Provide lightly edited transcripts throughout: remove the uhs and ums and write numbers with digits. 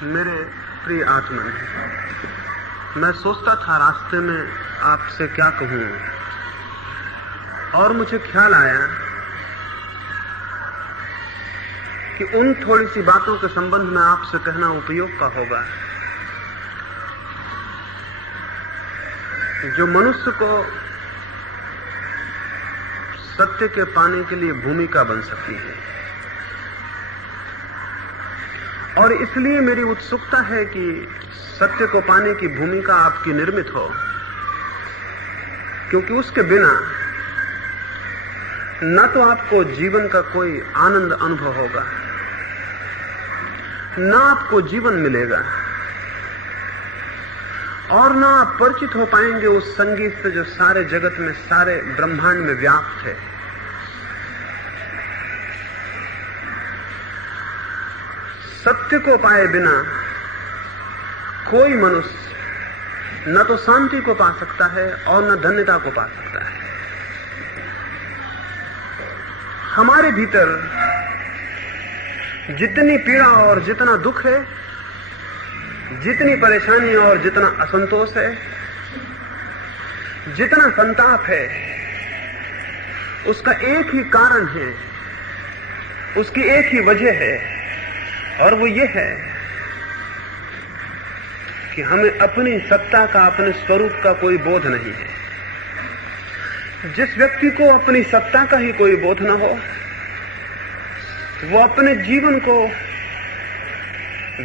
मेरे प्रिय आत्मन, मैं सोचता था रास्ते में आपसे क्या कहूं, और मुझे ख्याल आया कि उन थोड़ी सी बातों के संबंध में आपसे कहना उपयोग का होगा जो मनुष्य को सत्य के पाने के लिए भूमिका बन सकती है। और इसलिए मेरी उत्सुकता है कि सत्य को पाने की भूमिका आपकी निर्मित हो, क्योंकि उसके बिना न तो आपको जीवन का कोई आनंद अनुभव होगा, न आपको जीवन मिलेगा, और न आप परिचित हो पाएंगे उस संगीत से जो सारे जगत में, सारे ब्रह्मांड में व्याप्त है। सत्य को पाए बिना कोई मनुष्य न तो शांति को पा सकता है और न धन्यता को पा सकता है। हमारे भीतर जितनी पीड़ा और जितना दुख है, जितनी परेशानी और जितना असंतोष है, जितना संताप है, उसका एक ही कारण है, उसकी एक ही वजह है, और वो ये है कि हमें अपनी सत्ता का, अपने स्वरूप का कोई बोध नहीं है। जिस व्यक्ति को अपनी सत्ता का ही कोई बोध न हो, वो अपने जीवन को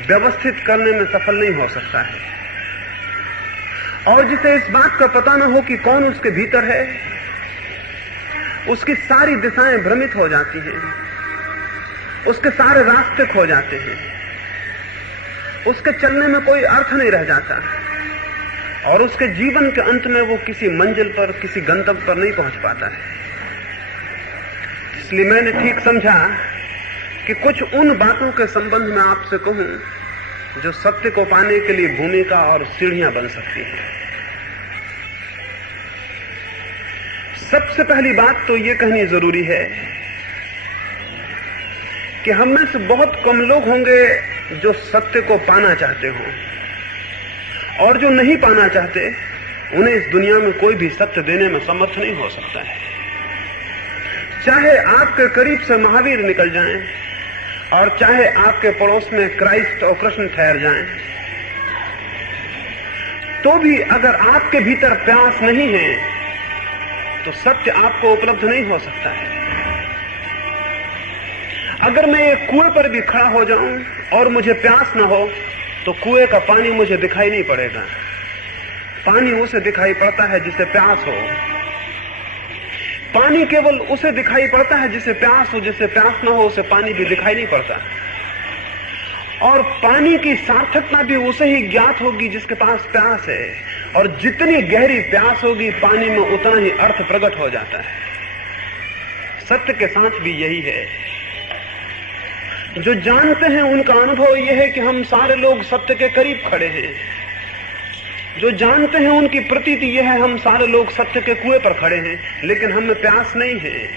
व्यवस्थित करने में सफल नहीं हो सकता है। और जिसे इस बात का पता न हो कि कौन उसके भीतर है, उसकी सारी दिशाएं भ्रमित हो जाती हैं, उसके सारे रास्ते खो जाते हैं, उसके चलने में कोई अर्थ नहीं रह जाता, और उसके जीवन के अंत में वो किसी मंजिल पर, किसी गंतव्य पर नहीं पहुंच पाता है। इसलिए मैंने ठीक समझा कि कुछ उन बातों के संबंध में आपसे कहूं जो सत्य को पाने के लिए भूमिका और सीढ़ियां बन सकती हैं। सबसे पहली बात तो ये कहनी जरूरी है कि हम में से बहुत कम लोग होंगे जो सत्य को पाना चाहते हों, और जो नहीं पाना चाहते उन्हें इस दुनिया में कोई भी सत्य देने में समर्थ नहीं हो सकता है। चाहे आपके करीब से महावीर निकल जाएं, और चाहे आपके पड़ोस में क्राइस्ट और कृष्ण ठहर जाएं, तो भी अगर आपके भीतर प्यास नहीं है तो सत्य आपको उपलब्ध नहीं हो सकता है। अगर मैं एक कुएं पर भी खड़ा हो जाऊं और मुझे प्यास न हो, तो कुएं का पानी मुझे दिखाई नहीं पड़ेगा। पानी उसे दिखाई पड़ता है जिसे प्यास हो। पानी केवल उसे दिखाई पड़ता है जिसे प्यास हो, जिसे प्यास न हो उसे पानी भी दिखाई नहीं पड़ता। और पानी की सार्थकता भी उसे ही ज्ञात होगी जिसके पास प्यास है, और जितनी गहरी प्यास होगी पानी में उतना ही अर्थ प्रकट हो जाता है। सत्य के साथ भी यही है। जो जानते हैं उनका अनुभव यह है कि हम सारे लोग सत्य के करीब खड़े हैं। जो जानते हैं उनकी प्रतीति यह है हम सारे लोग सत्य के कुएं पर खड़े हैं, लेकिन हमें प्यास नहीं है,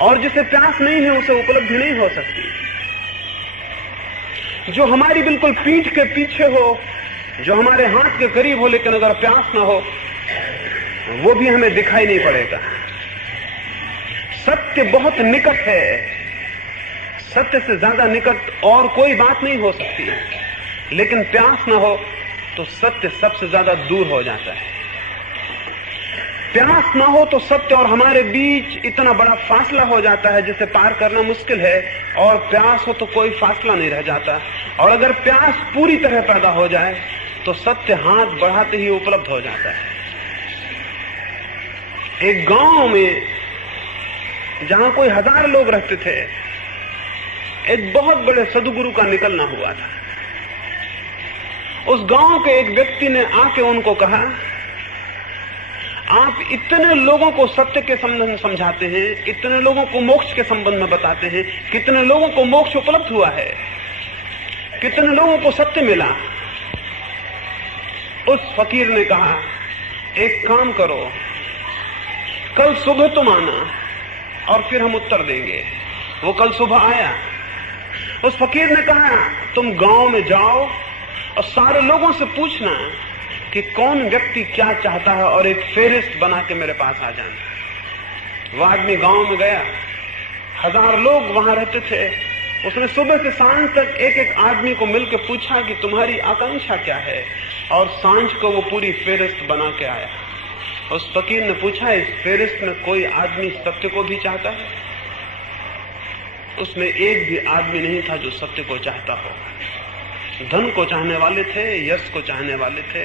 और जिसे प्यास नहीं है उसे उपलब्धि नहीं हो सकती। जो हमारी बिल्कुल पीठ के पीछे हो, जो हमारे हाथ के करीब हो, लेकिन अगर प्यास ना हो वो भी हमें दिखाई नहीं पड़ेगा। सत्य बहुत निकट है, सत्य से ज्यादा निकट और कोई बात नहीं हो सकती, लेकिन प्यास ना हो तो सत्य सबसे ज्यादा दूर हो जाता है। प्यास ना हो तो सत्य और हमारे बीच इतना बड़ा फासला हो जाता है जिसे पार करना मुश्किल है, और प्यास हो तो कोई फासला नहीं रह जाता। और अगर प्यास पूरी तरह पैदा हो जाए तो सत्य हाथ बढ़ाते ही उपलब्ध हो जाता है। एक गांव में जहां कोई 1000 लोग रहते थे, एक बहुत बड़े सदगुरु का निकलना हुआ था। उस गांव के एक व्यक्ति ने आके उनको कहा, आप इतने लोगों को सत्य के संबंध में समझाते हैं, इतने लोगों को मोक्ष के संबंध में बताते हैं, कितने लोगों को मोक्ष उपलब्ध हुआ है, कितने लोगों को सत्य मिला। उस फकीर ने कहा, एक काम करो, कल सुबह तुम आना और फिर हम उत्तर देंगे। वो कल सुबह आया। उस फकीर ने कहा, तुम गांव में जाओ और सारे लोगों से पूछना कि कौन व्यक्ति क्या चाहता है और एक फेहरिस्त बना के मेरे पास आ जाना। वो आदमी गांव में गया, 1000 लोग वहां रहते थे। उसने सुबह से सांझ तक एक एक आदमी को मिलकर पूछा कि तुम्हारी आकांक्षा क्या है, और सांझ को वो पूरी फेहरिस्त बना के आया। उस फकीर ने पूछा, इस फेहरिस्त में कोई आदमी सत्य को भी चाहता है? उसमें एक भी आदमी नहीं था जो सत्य को चाहता हो। धन को चाहने वाले थे, यश को चाहने वाले थे,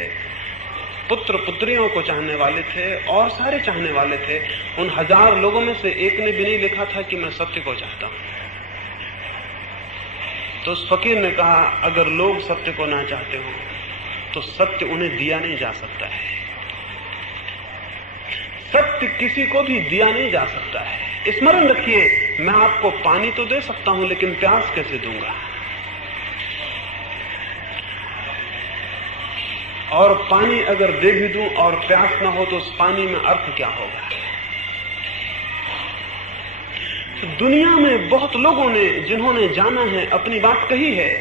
पुत्र पुत्रियों को चाहने वाले थे, और सारे चाहने वाले थे। उन 1000 लोगों में से एक ने भी नहीं लिखा था कि मैं सत्य को चाहता हूं। तो उस फकीर ने कहा, अगर लोग सत्य को ना चाहते हो तो सत्य उन्हें दिया नहीं जा सकता है। सत्य किसी को भी दिया नहीं जा सकता है। स्मरण रखिए, मैं आपको पानी तो दे सकता हूं, लेकिन प्यास कैसे दूंगा? और पानी अगर दे भी दूं और प्यास ना हो तो उस पानी में अर्थ क्या होगा? तो दुनिया में बहुत लोगों ने, जिन्होंने जाना है, अपनी बात कही है,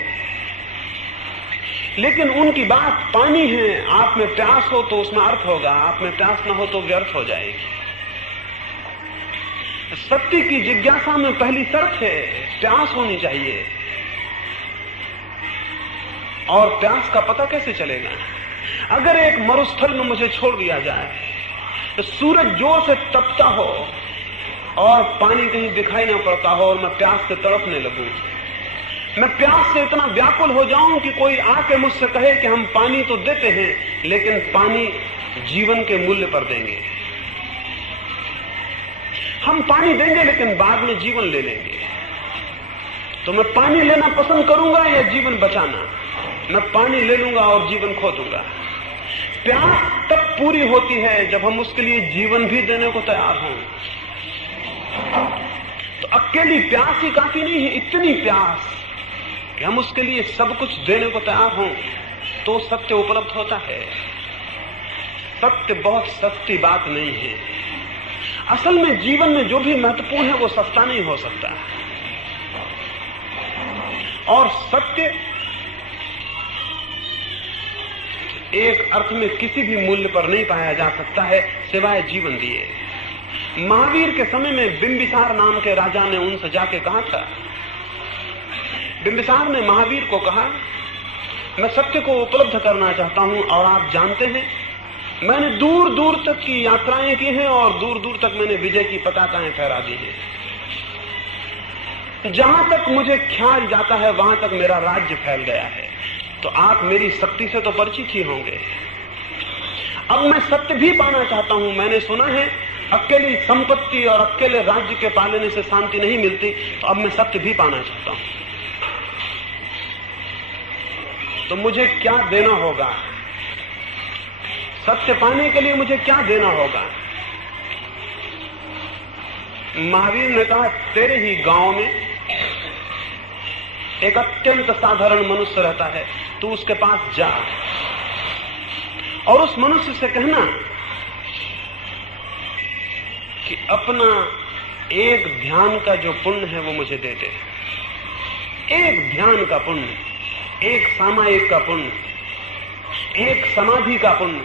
लेकिन उनकी बात पानी है। आप में प्यास हो तो उसमें अर्थ होगा, आप में प्यास ना हो तो व्यर्थ हो जाएगी। सत्य की जिज्ञासा में पहली शर्त है प्यास होनी चाहिए। और प्यास का पता कैसे चलेगा? अगर एक मरुस्थल में मुझे छोड़ दिया जाए, तो सूरज जोर से तपता हो और पानी कहीं दिखाई ना पड़ता हो और मैं प्यास से तड़पने लगूं, मैं प्यास से इतना व्याकुल हो जाऊं कि कोई आके मुझसे कहे कि हम पानी तो देते हैं, लेकिन पानी जीवन के मूल्य पर देंगे। हम पानी देंगे लेकिन बाद में जीवन ले लेंगे। तो मैं पानी लेना पसंद करूंगा या जीवन बचाना? मैं पानी ले लूंगा और जीवन खो दूंगा। प्यास तब पूरी होती है जब हम उसके लिए जीवन भी देने को तैयार हों। तो अकेली प्यास ही काफी नहीं है, इतनी प्यास कि हम उसके लिए सब कुछ देने को तैयार हों, तो सत्य उपलब्ध होता है। सत्य बहुत सस्ती बात नहीं है। असल में जीवन में जो भी महत्वपूर्ण है वो सस्ता नहीं हो सकता। और सत्य एक अर्थ में किसी भी मूल्य पर नहीं पाया जा सकता है सिवाय जीवन दिए। महावीर के समय में बिंबिसार नाम के राजा ने उनसे जाके कहा था, बिंबिसार ने महावीर को कहा, मैं सत्य को उपलब्ध करना चाहता हूं और आप जानते हैं मैंने दूर दूर तक की यात्राएं की हैं और दूर दूर तक मैंने विजय की पताकाएं फहरा दी हैं। जहां तक मुझे ख्याल जाता है वहां तक मेरा राज्य फैल गया है। तो आप मेरी शक्ति से तो परिचित ही होंगे। अब मैं सत्य भी पाना चाहता हूं। मैंने सुना है अकेली संपत्ति और अकेले राज्य के पालने से शांति नहीं मिलती, तो अब मैं सत्य भी पाना चाहता हूं। तो मुझे क्या देना होगा? सत्य पाने के लिए मुझे क्या देना होगा? महावीर ने कहा, तेरे ही गांव में एक अत्यंत साधारण मनुष्य रहता है, तू उसके पास जा और उस मनुष्य से कहना कि अपना एक ध्यान का जो पुण्य है वो मुझे दे दे। एक ध्यान का पुण्य, एक सामायिक का पुण्य, एक समाधि का पुण्य,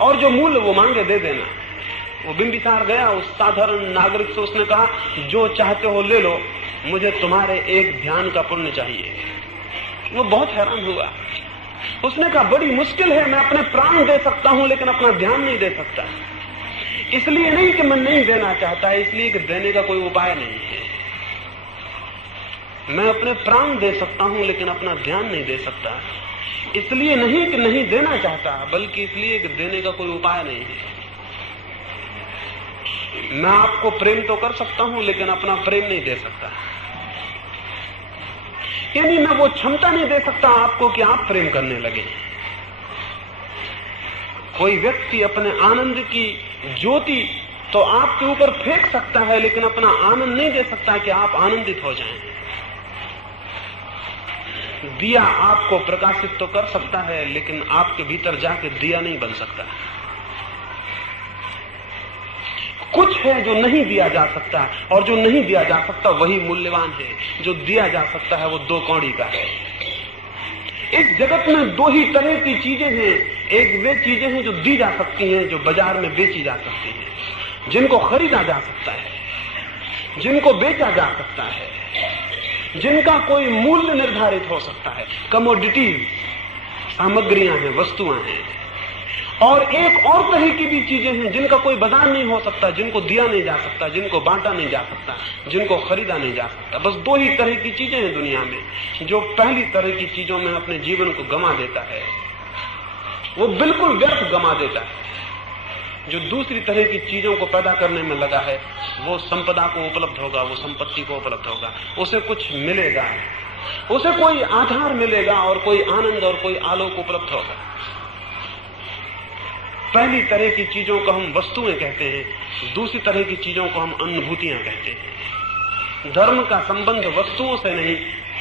और जो मूल्य वो मांगे दे देना। वो बिंबिसार गया उस साधारण नागरिक से, उसने कहा, जो चाहते हो ले लो, मुझे तुम्हारे एक ध्यान का पुण्य चाहिए। वो बहुत हैरान हुआ। उसने कहा, बड़ी मुश्किल है, मैं अपने प्राण दे सकता हूं लेकिन अपना ध्यान नहीं दे सकता। इसलिए नहीं कि मैं नहीं देना चाहता, इसलिए कि देने का कोई उपाय नहीं है। मैं अपने प्राण दे सकता हूं लेकिन अपना ध्यान नहीं दे सकता। इसलिए नहीं कि नहीं देना चाहता, बल्कि इसलिए कि देने का कोई उपाय नहीं है। मैं आपको प्रेम तो कर सकता हूं लेकिन अपना प्रेम नहीं दे सकता। यानी मैं वो क्षमता नहीं दे सकता आपको कि आप प्रेम करने लगे। कोई व्यक्ति अपने आनंद की ज्योति तो आपके ऊपर फेंक सकता है, लेकिन अपना आनंद नहीं दे सकता कि आप आनंदित हो जाएं। दिया आपको प्रकाशित तो कर सकता है, लेकिन आपके भीतर जाके दिया नहीं बन सकता। कुछ है जो नहीं दिया जा सकता, और जो नहीं दिया जा सकता वही मूल्यवान है। जो दिया जा सकता है वो 2 कौड़ी का है। इस जगत में 2 ही तरह की चीजें हैं। एक वे चीजें हैं जो दी जा सकती हैं, जो बाजार में बेची जा सकती हैं, जिनको खरीदा जा सकता है, जिनको बेचा जा सकता है, जिनका कोई मूल्य निर्धारित हो सकता है। कमोडिटीज, सामग्रियां हैं, वस्तुएं हैं। और एक और तरह की भी चीजें हैं जिनका कोई बाजार नहीं हो सकता, जिनको दिया नहीं जा सकता, जिनको बांटा नहीं जा सकता, जिनको खरीदा नहीं जा सकता। बस 2 ही तरह की चीजें हैं दुनिया में। जो पहली तरह की चीजों में अपने जीवन को गंवा देता है वो बिल्कुल व्यर्थ गंवा देता है। जो दूसरी तरह की चीजों को पैदा करने में लगा है वो संपदा को उपलब्ध होगा, वो संपत्ति को उपलब्ध होगा, उसे कुछ मिलेगा, उसे कोई आधार मिलेगा और कोई आनंद और कोई आलोक उपलब्ध होगा। पहली तरह की चीजों को हम वस्तुएं कहते हैं, दूसरी तरह की चीजों को हम अनुभूतियां कहते हैं। धर्म का संबंध वस्तुओं से नहीं,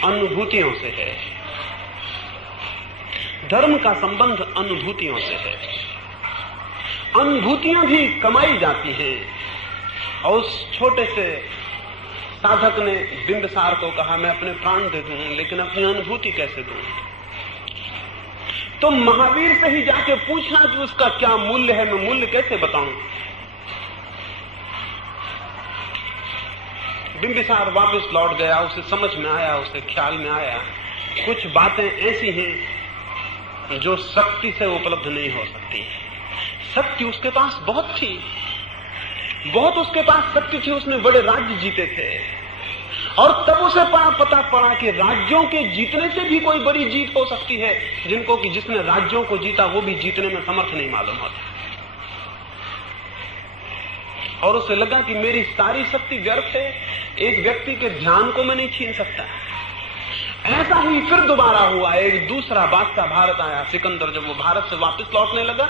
अनुभूतियों से है। धर्म का संबंध अनुभूतियों से है। अनुभूतियां भी कमाई जाती हैं। और उस छोटे से साधक ने बिंबिसार को कहा, मैं अपने प्राण दे दूं लेकिन अपनी अनुभूति कैसे दूं? तो महावीर से ही जाके पूछना कि उसका क्या मूल्य है, मैं मूल्य कैसे बताऊं? बिंबिसार वापस लौट गया। उसे समझ में आया, उसे ख्याल में आया कुछ बातें ऐसी हैं जो शक्ति से उपलब्ध नहीं हो सकती। शक्ति उसके पास बहुत थी, बहुत उसके पास शक्ति थी, उसने बड़े राज्य जीते थे। और तब उसे पता पड़ा कि राज्यों के जीतने से भी कोई बड़ी जीत हो सकती है, जिनको कि जिसने राज्यों को जीता वो भी जीतने में समर्थ नहीं मालूम होता। और उसे लगा कि मेरी सारी शक्ति व्यर्थ है, एक व्यक्ति के ध्यान को मैं नहीं छीन सकता। ऐसा ही फिर दोबारा हुआ। एक दूसरा बादशाह भारत आया, सिकंदर। जब वो भारत से वापस लौटने लगा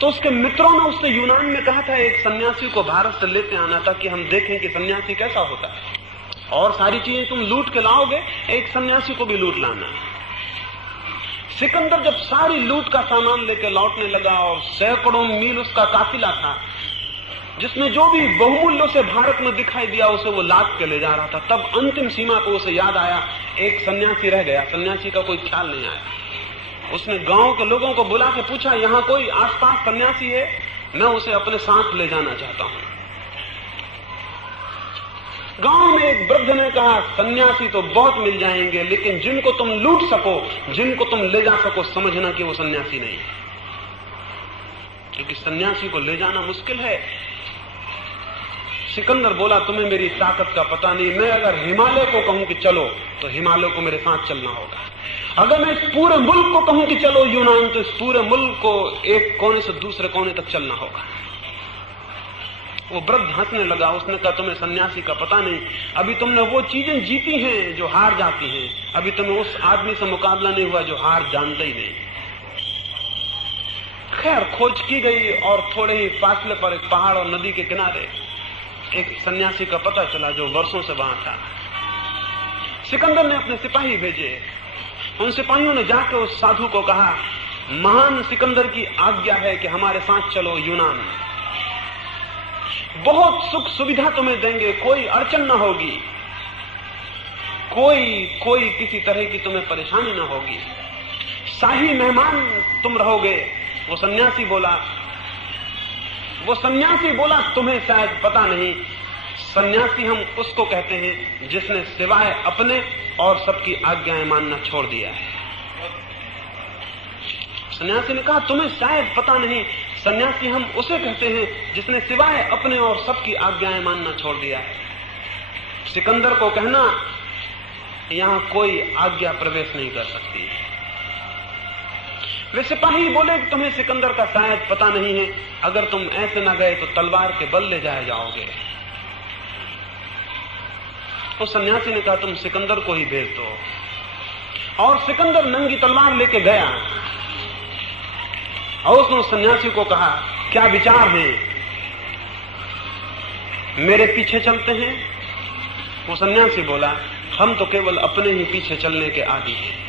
तो उसके मित्रों ने उससे यूनान में कहा था एक सन्यासी को भारत से लेते आना था कि हम देखें कि सन्यासी कैसा होता है, और सारी चीजें तुम लूट के लाओगे, एक सन्यासी को भी लूट लाना। सिकंदर जब सारी लूट का सामान लेकर लौटने लगा और सैकड़ों मील उसका काफिला था, जिसमें जो भी बहुमूल्य उसे भारत में दिखाई दिया उसे वो लाद के ले जा रहा था, तब अंतिम सीमा को उसे याद आया एक सन्यासी रह गया। सन्यासी का कोई ख्याल नहीं आया। उसने गांव के लोगों को बुला के पूछा, यहां कोई आसपास सन्यासी है? मैं उसे अपने साथ ले जाना चाहता हूं। गांव में एक वृद्ध ने कहा, सन्यासी तो बहुत मिल जाएंगे, लेकिन जिनको तुम लूट सको, जिनको तुम ले जा सको, समझना कि वो सन्यासी नहीं है, क्योंकि सन्यासी को ले जाना मुश्किल है। सिकंदर बोला, तुम्हें मेरी ताकत का पता नहीं। मैं अगर हिमालय को कहूं कि चलो तो हिमालय को मेरे साथ चलना होगा। अगर मैं इस पूरे मुल्क को कहूं कि चलो यूनान, तो इस पूरे मुल्क को एक कोने से दूसरे कोने तक चलना होगा। वो वृद्ध हंसने लगा। उसने कहा, तुम्हें सन्यासी का पता नहीं, अभी तुमने वो चीजें जीती हैं जो हार जाती हैं, अभी तुम्हें उस आदमी से मुकाबला नहीं हुआ जो हार जानता ही नहीं। खैर खोज की गई और थोड़े ही फासले पर एक पहाड़ और नदी के किनारे एक सन्यासी का पता चला जो वर्षों से वहां था। सिकंदर ने अपने सिपाही भेजे। उन सिपाहियों ने जाकर उस साधु को कहा, महान सिकंदर की आज्ञा है कि हमारे साथ चलो यूनान, बहुत सुख सुविधा तुम्हें देंगे, कोई अड़चन ना होगी, कोई किसी तरह की तुम्हें परेशानी ना होगी, शाही मेहमान तुम रहोगे। वो सन्यासी बोला, तुम्हें शायद पता नहीं, सन्यासी हम उसको कहते हैं जिसने सिवाय अपने और सबकी आज्ञाएं मानना छोड़ दिया है। सन्यासी ने कहा, तुम्हें शायद पता नहीं, सन्यासी हम उसे कहते हैं जिसने सिवाय अपने और सबकी आज्ञाएं मानना छोड़ दिया है। सिकंदर को कहना, यहां कोई आज्ञा प्रवेश नहीं कर सकती। वे सिपाही बोले कि तुम्हें सिकंदर का शायद पता नहीं है, अगर तुम ऐसे न गए तो तलवार के बल ले जाए जाओगे। तो सन्यासी ने कहा, तुम सिकंदर को ही भेज दो। और सिकंदर नंगी तलवार लेके गया और उसने उस सन्यासी को कहा, क्या विचार है, मेरे पीछे चलते हैं? वो सन्यासी बोला, हम तो केवल अपने ही पीछे चलने के आदी हैं।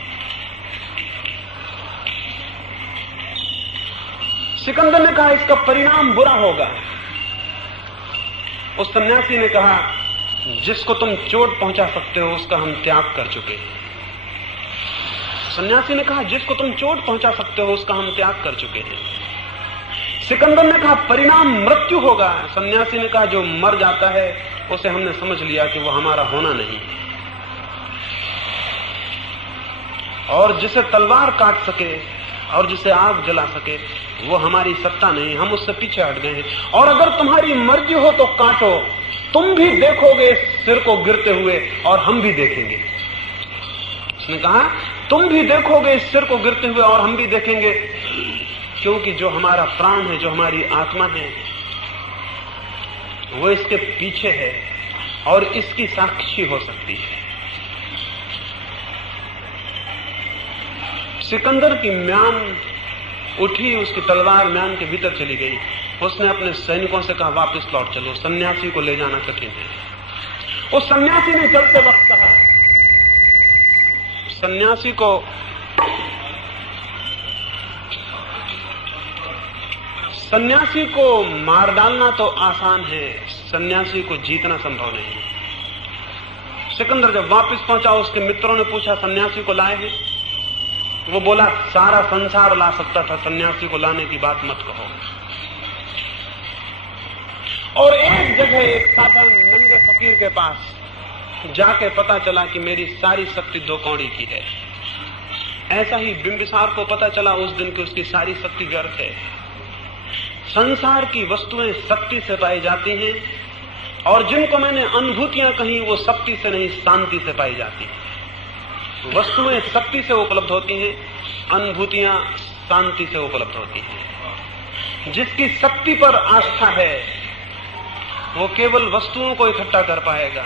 सिकंदर ने कहा, इसका परिणाम बुरा होगा। उस सन्यासी ने कहा, जिसको तुम चोट पहुंचा सकते हो उसका हम त्याग कर चुके हैं। सन्यासी ने कहा, जिसको तुम चोट पहुंचा सकते हो उसका हम त्याग कर चुके हैं। सिकंदर ने कहा, परिणाम मृत्यु होगा। सन्यासी ने कहा, जो मर जाता है उसे हमने समझ लिया कि वो हमारा होना नहीं, और जिसे तलवार काट सके और जिसे आग जला सके वो हमारी सत्ता नहीं, हम उससे पीछे हट गए हैं। और अगर तुम्हारी मर्जी हो तो काटो, तुम भी देखोगे सिर को गिरते हुए और हम भी देखेंगे। उसने कहा, तुम भी देखोगे इस सिर को गिरते हुए और हम भी देखेंगे, क्योंकि जो हमारा प्राण है, जो हमारी आत्मा है, वो इसके पीछे है और इसकी साक्षी हो सकती है। सिकंदर की म्यान उठी, उसकी तलवार म्यान के भीतर चली गई। उसने अपने सैनिकों से कहा, वापस लौट चलो, सन्यासी को ले जाना कठिन है। उस सन्यासी ने चलते वक्त कहा, सन्यासी को मार डालना तो आसान है, सन्यासी को जीतना संभव नहीं है। सिकंदर जब वापस पहुंचा, उसके मित्रों ने पूछा, सन्यासी को लाए हैं? वो बोला, सारा संसार ला सकता था, सन्यासी को लाने की बात मत कहो। और एक जगह एक साधारण नंगे फकीर के पास जाके पता चला कि मेरी सारी शक्ति 2 कौड़ी की है। ऐसा ही बिंबिसार को पता चला उस दिन कि उसकी सारी शक्ति व्यर्थ है। संसार की वस्तुएं शक्ति से पाई जाती हैं, और जिनको मैंने अनुभूतियां कही वो शक्ति से नहीं, शांति से पाई जाती हैं। वस्तुएं शक्ति से उपलब्ध होती हैं, अनुभूतियां शांति से उपलब्ध होती हैं। जिसकी शक्ति पर आस्था है वो केवल वस्तुओं को इकट्ठा कर पाएगा,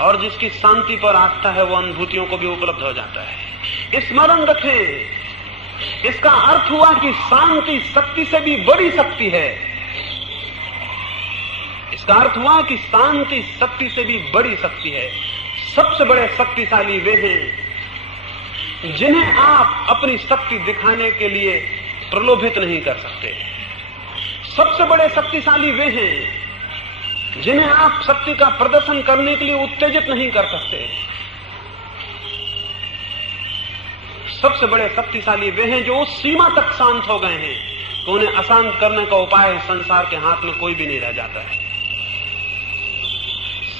और जिसकी शांति पर आस्था है वो अनुभूतियों को भी उपलब्ध हो जाता है। स्मरण रखें, इसका अर्थ हुआ कि शांति शक्ति से भी बड़ी शक्ति है। इसका अर्थ हुआ कि शांति शक्ति से भी बड़ी शक्ति है। सबसे बड़े शक्तिशाली वे हैं जिन्हें आप अपनी शक्ति दिखाने के लिए प्रलोभित नहीं कर सकते। सबसे बड़े शक्तिशाली वे हैं जिन्हें आप शक्ति का प्रदर्शन करने के लिए उत्तेजित नहीं कर सकते। सबसे बड़े शक्तिशाली वे हैं जो उस सीमा तक शांत हो गए हैं तो उन्हें अशांत करने का उपाय संसार के हाथ में कोई भी नहीं रह जाता है।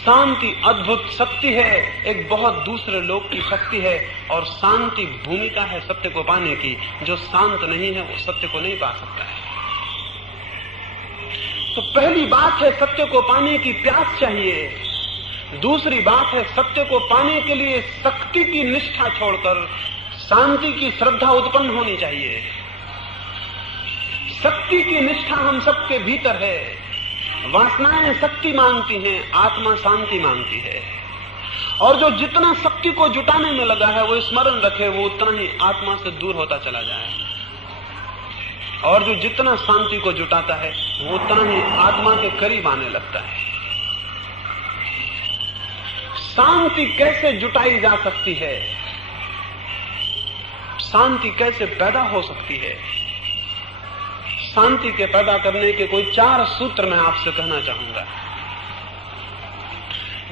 शांति अद्भुत शक्ति है, एक बहुत दूसरे लोक की शक्ति है, और शांति भूमिका है सत्य को पाने की। जो शांत नहीं है वो सत्य को नहीं पा सकता है। तो पहली बात है सत्य को पाने की प्यास चाहिए। दूसरी बात है सत्य को पाने के लिए शक्ति की निष्ठा छोड़कर शांति की श्रद्धा उत्पन्न होनी चाहिए। शक्ति की निष्ठा हम सबके भीतर है। वासनाएं शक्ति मांगती हैं, आत्मा शांति मांगती है। और जो जितना शक्ति को जुटाने में लगा है वो स्मरण रखे, वो उतना ही आत्मा से दूर होता चला जाए। और जो जितना शांति को जुटाता है वो उतना ही आत्मा के करीब आने लगता है। शांति कैसे जुटाई जा सकती है, शांति कैसे पैदा हो सकती है, शांति के पैदा करने के कोई 4 सूत्र मैं आपसे कहना चाहूंगा।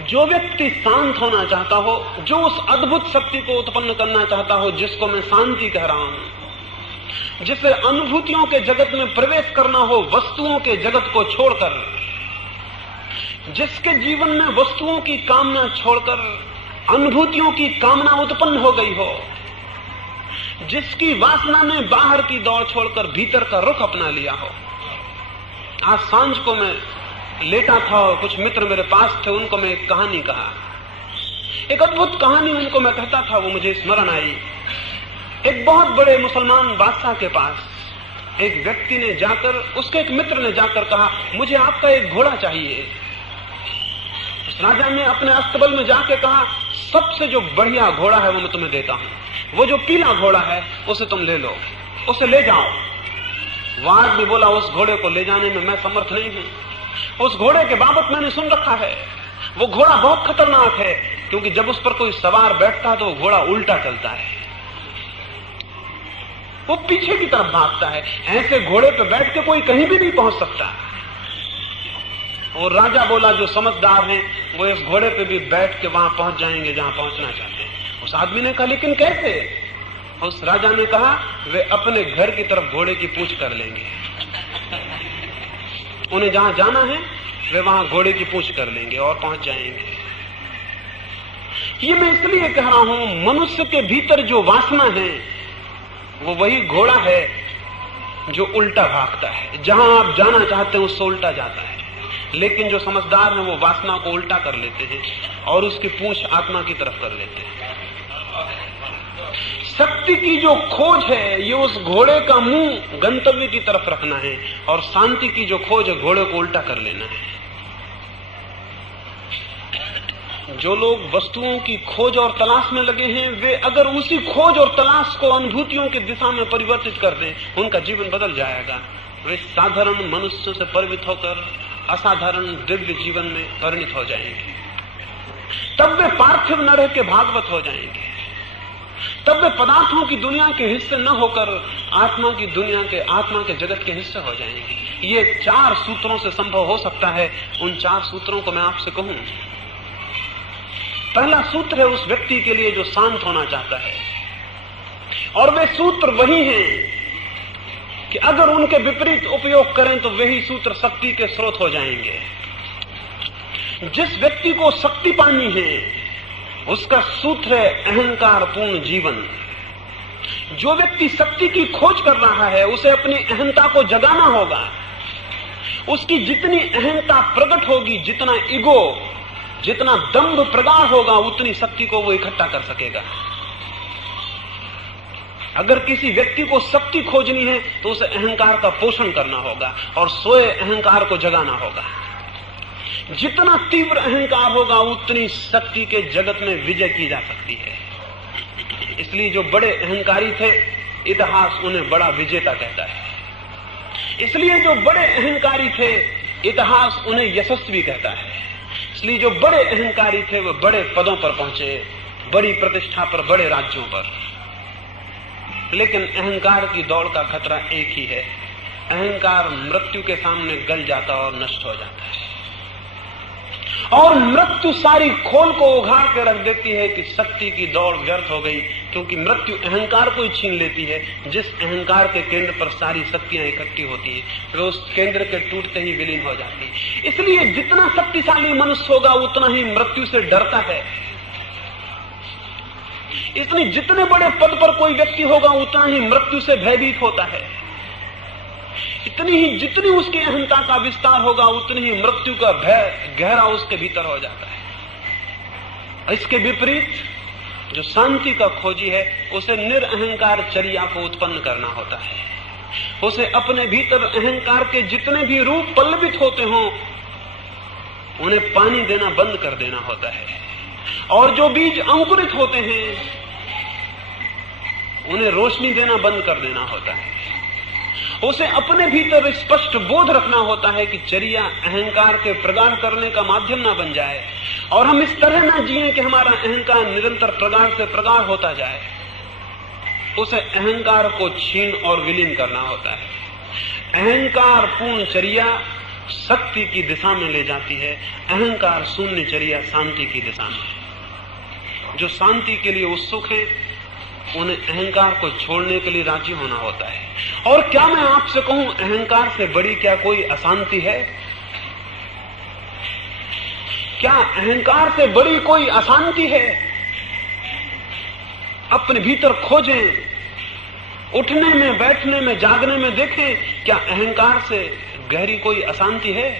जो व्यक्ति शांत होना चाहता हो, जो उस अद्भुत शक्ति को उत्पन्न करना चाहता हो जिसको मैं शांति कह रहा हूं, जिसे अनुभूतियों के जगत में प्रवेश करना हो वस्तुओं के जगत को छोड़कर, जिसके जीवन में वस्तुओं की कामना छोड़कर अनुभूतियों की कामना उत्पन्न हो गई हो, जिसकी वासना ने बाहर की दौड़ छोड़कर भीतर का रुख अपना लिया हो। आज सांझ को मैं लेटा था और कुछ मित्र मेरे पास थे, उनको मैं एक कहानी कहा, एक अद्भुत कहानी उनको मैं कहता था, वो मुझे स्मरण आई। एक बहुत बड़े मुसलमान बादशाह के पास एक व्यक्ति ने जाकर, उसके एक मित्र ने जाकर कहा, मुझे आपका एक घोड़ा चाहिए। उस राजा ने अपने अस्तबल में जाके कहा, सबसे जो बढ़िया घोड़ा है वो मैं तुम्हें देता हूं, वो जो पीला घोड़ा है उसे तुम ले लो, उसे ले जाओ। वो आदमी बोला, उस घोड़े को ले जाने में मैं समर्थ नहीं हूं, उस घोड़े के बाबत मैंने सुन रखा है, वो घोड़ा बहुत खतरनाक है, क्योंकि जब उस पर कोई सवार बैठता है तो वो घोड़ा उल्टा चलता है, वो पीछे की तरफ भागता है, ऐसे घोड़े पर बैठ के कोई कहीं भी नहीं पहुंच सकता। और राजा बोला जो समझदार हैं वो इस घोड़े पे भी बैठ के वहां पहुंच जाएंगे जहां पहुंचना चाहते हैं। उस आदमी ने कहा लेकिन कैसे? उस राजा ने कहा वे अपने घर की तरफ घोड़े की पूंछ कर लेंगे, उन्हें जहां जाना है वे वहां घोड़े की पूंछ कर लेंगे और पहुंच जाएंगे। ये मैं इसलिए कह रहा हूं, मनुष्य के भीतर जो वासना है वो वही घोड़ा है जो उल्टा भागता है, जहां आप जाना चाहते हैं उससे उल्टा जाता है। लेकिन जो समझदार हैं वो वासना को उल्टा कर लेते हैं और उसकी पूंछ आत्मा की तरफ कर लेते हैं। शक्ति की जो खोज है ये उस घोड़े का मुंह गंतव्य की तरफ रखना है, और शांति की जो खोज है घोड़े को उल्टा कर लेना है। जो लोग वस्तुओं की खोज और तलाश में लगे हैं वे अगर उसी खोज और तलाश को अनुभूतियों की दिशा में परिवर्तित कर दें, उनका जीवन बदल जाएगा। वे साधारण मनुष्य से परिमित होकर असाधारण दिव्य जीवन में परिणित हो जाएंगे। तब वे पार्थिव न रह के भागवत हो जाएंगे। तब वे पदार्थों की दुनिया के हिस्से न होकर आत्मा की दुनिया के, आत्मा के जगत के हिस्से हो जाएंगे। ये 4 सूत्रों से संभव हो सकता है। उन 4 सूत्रों को मैं आपसे कहूं। पहला सूत्र है उस व्यक्ति के लिए जो शांत होना चाहता है, और वे सूत्र वही हैं कि अगर उनके विपरीत उपयोग करें तो वही सूत्र शक्ति के स्रोत हो जाएंगे। जिस व्यक्ति को शक्ति पानी है उसका सूत्र है अहंकार पूर्ण जीवन। जो व्यक्ति शक्ति की खोज कर रहा है उसे अपनी अहंता को जगाना होगा। उसकी जितनी अहंता प्रकट होगी, जितना ईगो, जितना दंभ प्रगाढ़ होगा, उतनी शक्ति को वो इकट्ठा कर सकेगा। अगर किसी व्यक्ति को शक्ति खोजनी है तो उसे अहंकार का पोषण करना होगा और सोए अहंकार को जगाना होगा। जितना तीव्र अहंकार होगा उतनी शक्ति के जगत में विजय की जा सकती है। इसलिए जो बड़े अहंकारी थे इतिहास उन्हें बड़ा विजेता कहता है। इसलिए जो बड़े अहंकारी थे इतिहास उन्हें यशस्वी कहता है। इसलिए जो बड़े अहंकारी थे वो बड़े पदों पर पहुंचे, बड़ी प्रतिष्ठा पर, बड़े राज्यों पर। लेकिन अहंकार की दौड़ का खतरा एक ही है, अहंकार मृत्यु के सामने गल जाता और नष्ट हो जाता है। और मृत्यु सारी खोल को उघाड़ के रख देती है कि शक्ति की दौड़ व्यर्थ हो गई, क्योंकि मृत्यु अहंकार को ही छीन लेती है। जिस अहंकार के केंद्र पर सारी शक्तियां इकट्ठी होती हैं वे उस केंद्र के टूटते ही विलीन हो जाती है। इसलिए जितना शक्तिशाली मनुष्य होगा उतना ही मृत्यु से डरता है। इसलिए जितने बड़े पद पर कोई व्यक्ति होगा उतना ही मृत्यु से भयभीत होता है। जितनी उसकी अहंता का विस्तार होगा उतनी ही मृत्यु का भय गहरा उसके भीतर हो जाता है। इसके विपरीत जो शांति का खोजी है उसे निरअहंकार चर्या को उत्पन्न करना होता है। उसे अपने भीतर अहंकार के जितने भी रूप पल्लवित होते हों उन्हें पानी देना बंद कर देना होता है, और जो बीज अंकुरित होते हैं उन्हें रोशनी देना बंद कर देना होता है। उसे अपने भीतर स्पष्ट बोध रखना होता है कि चर्या अहंकार के प्रगाढ़ करने का माध्यम ना बन जाए, और हम इस तरह ना जिए कि हमारा अहंकार निरंतर प्रगाढ़ से प्रगाढ़ होता जाए। उसे अहंकार को छीन और विलीन करना होता है। अहंकार पूर्ण चर्या शक्ति की दिशा में ले जाती है, अहंकार शून्य चर्या शांति की दिशा में। जो शांति के लिए उत्सुक है उन्हें अहंकार को छोड़ने के लिए राजी होना होता है। और क्या मैं आपसे कहूं, अहंकार से बड़ी क्या कोई अशांति है? क्या अहंकार से बड़ी कोई अशांति है? अपने भीतर खोजें, उठने में, बैठने में, जागने में देखें, क्या अहंकार से गहरी कोई अशांति है?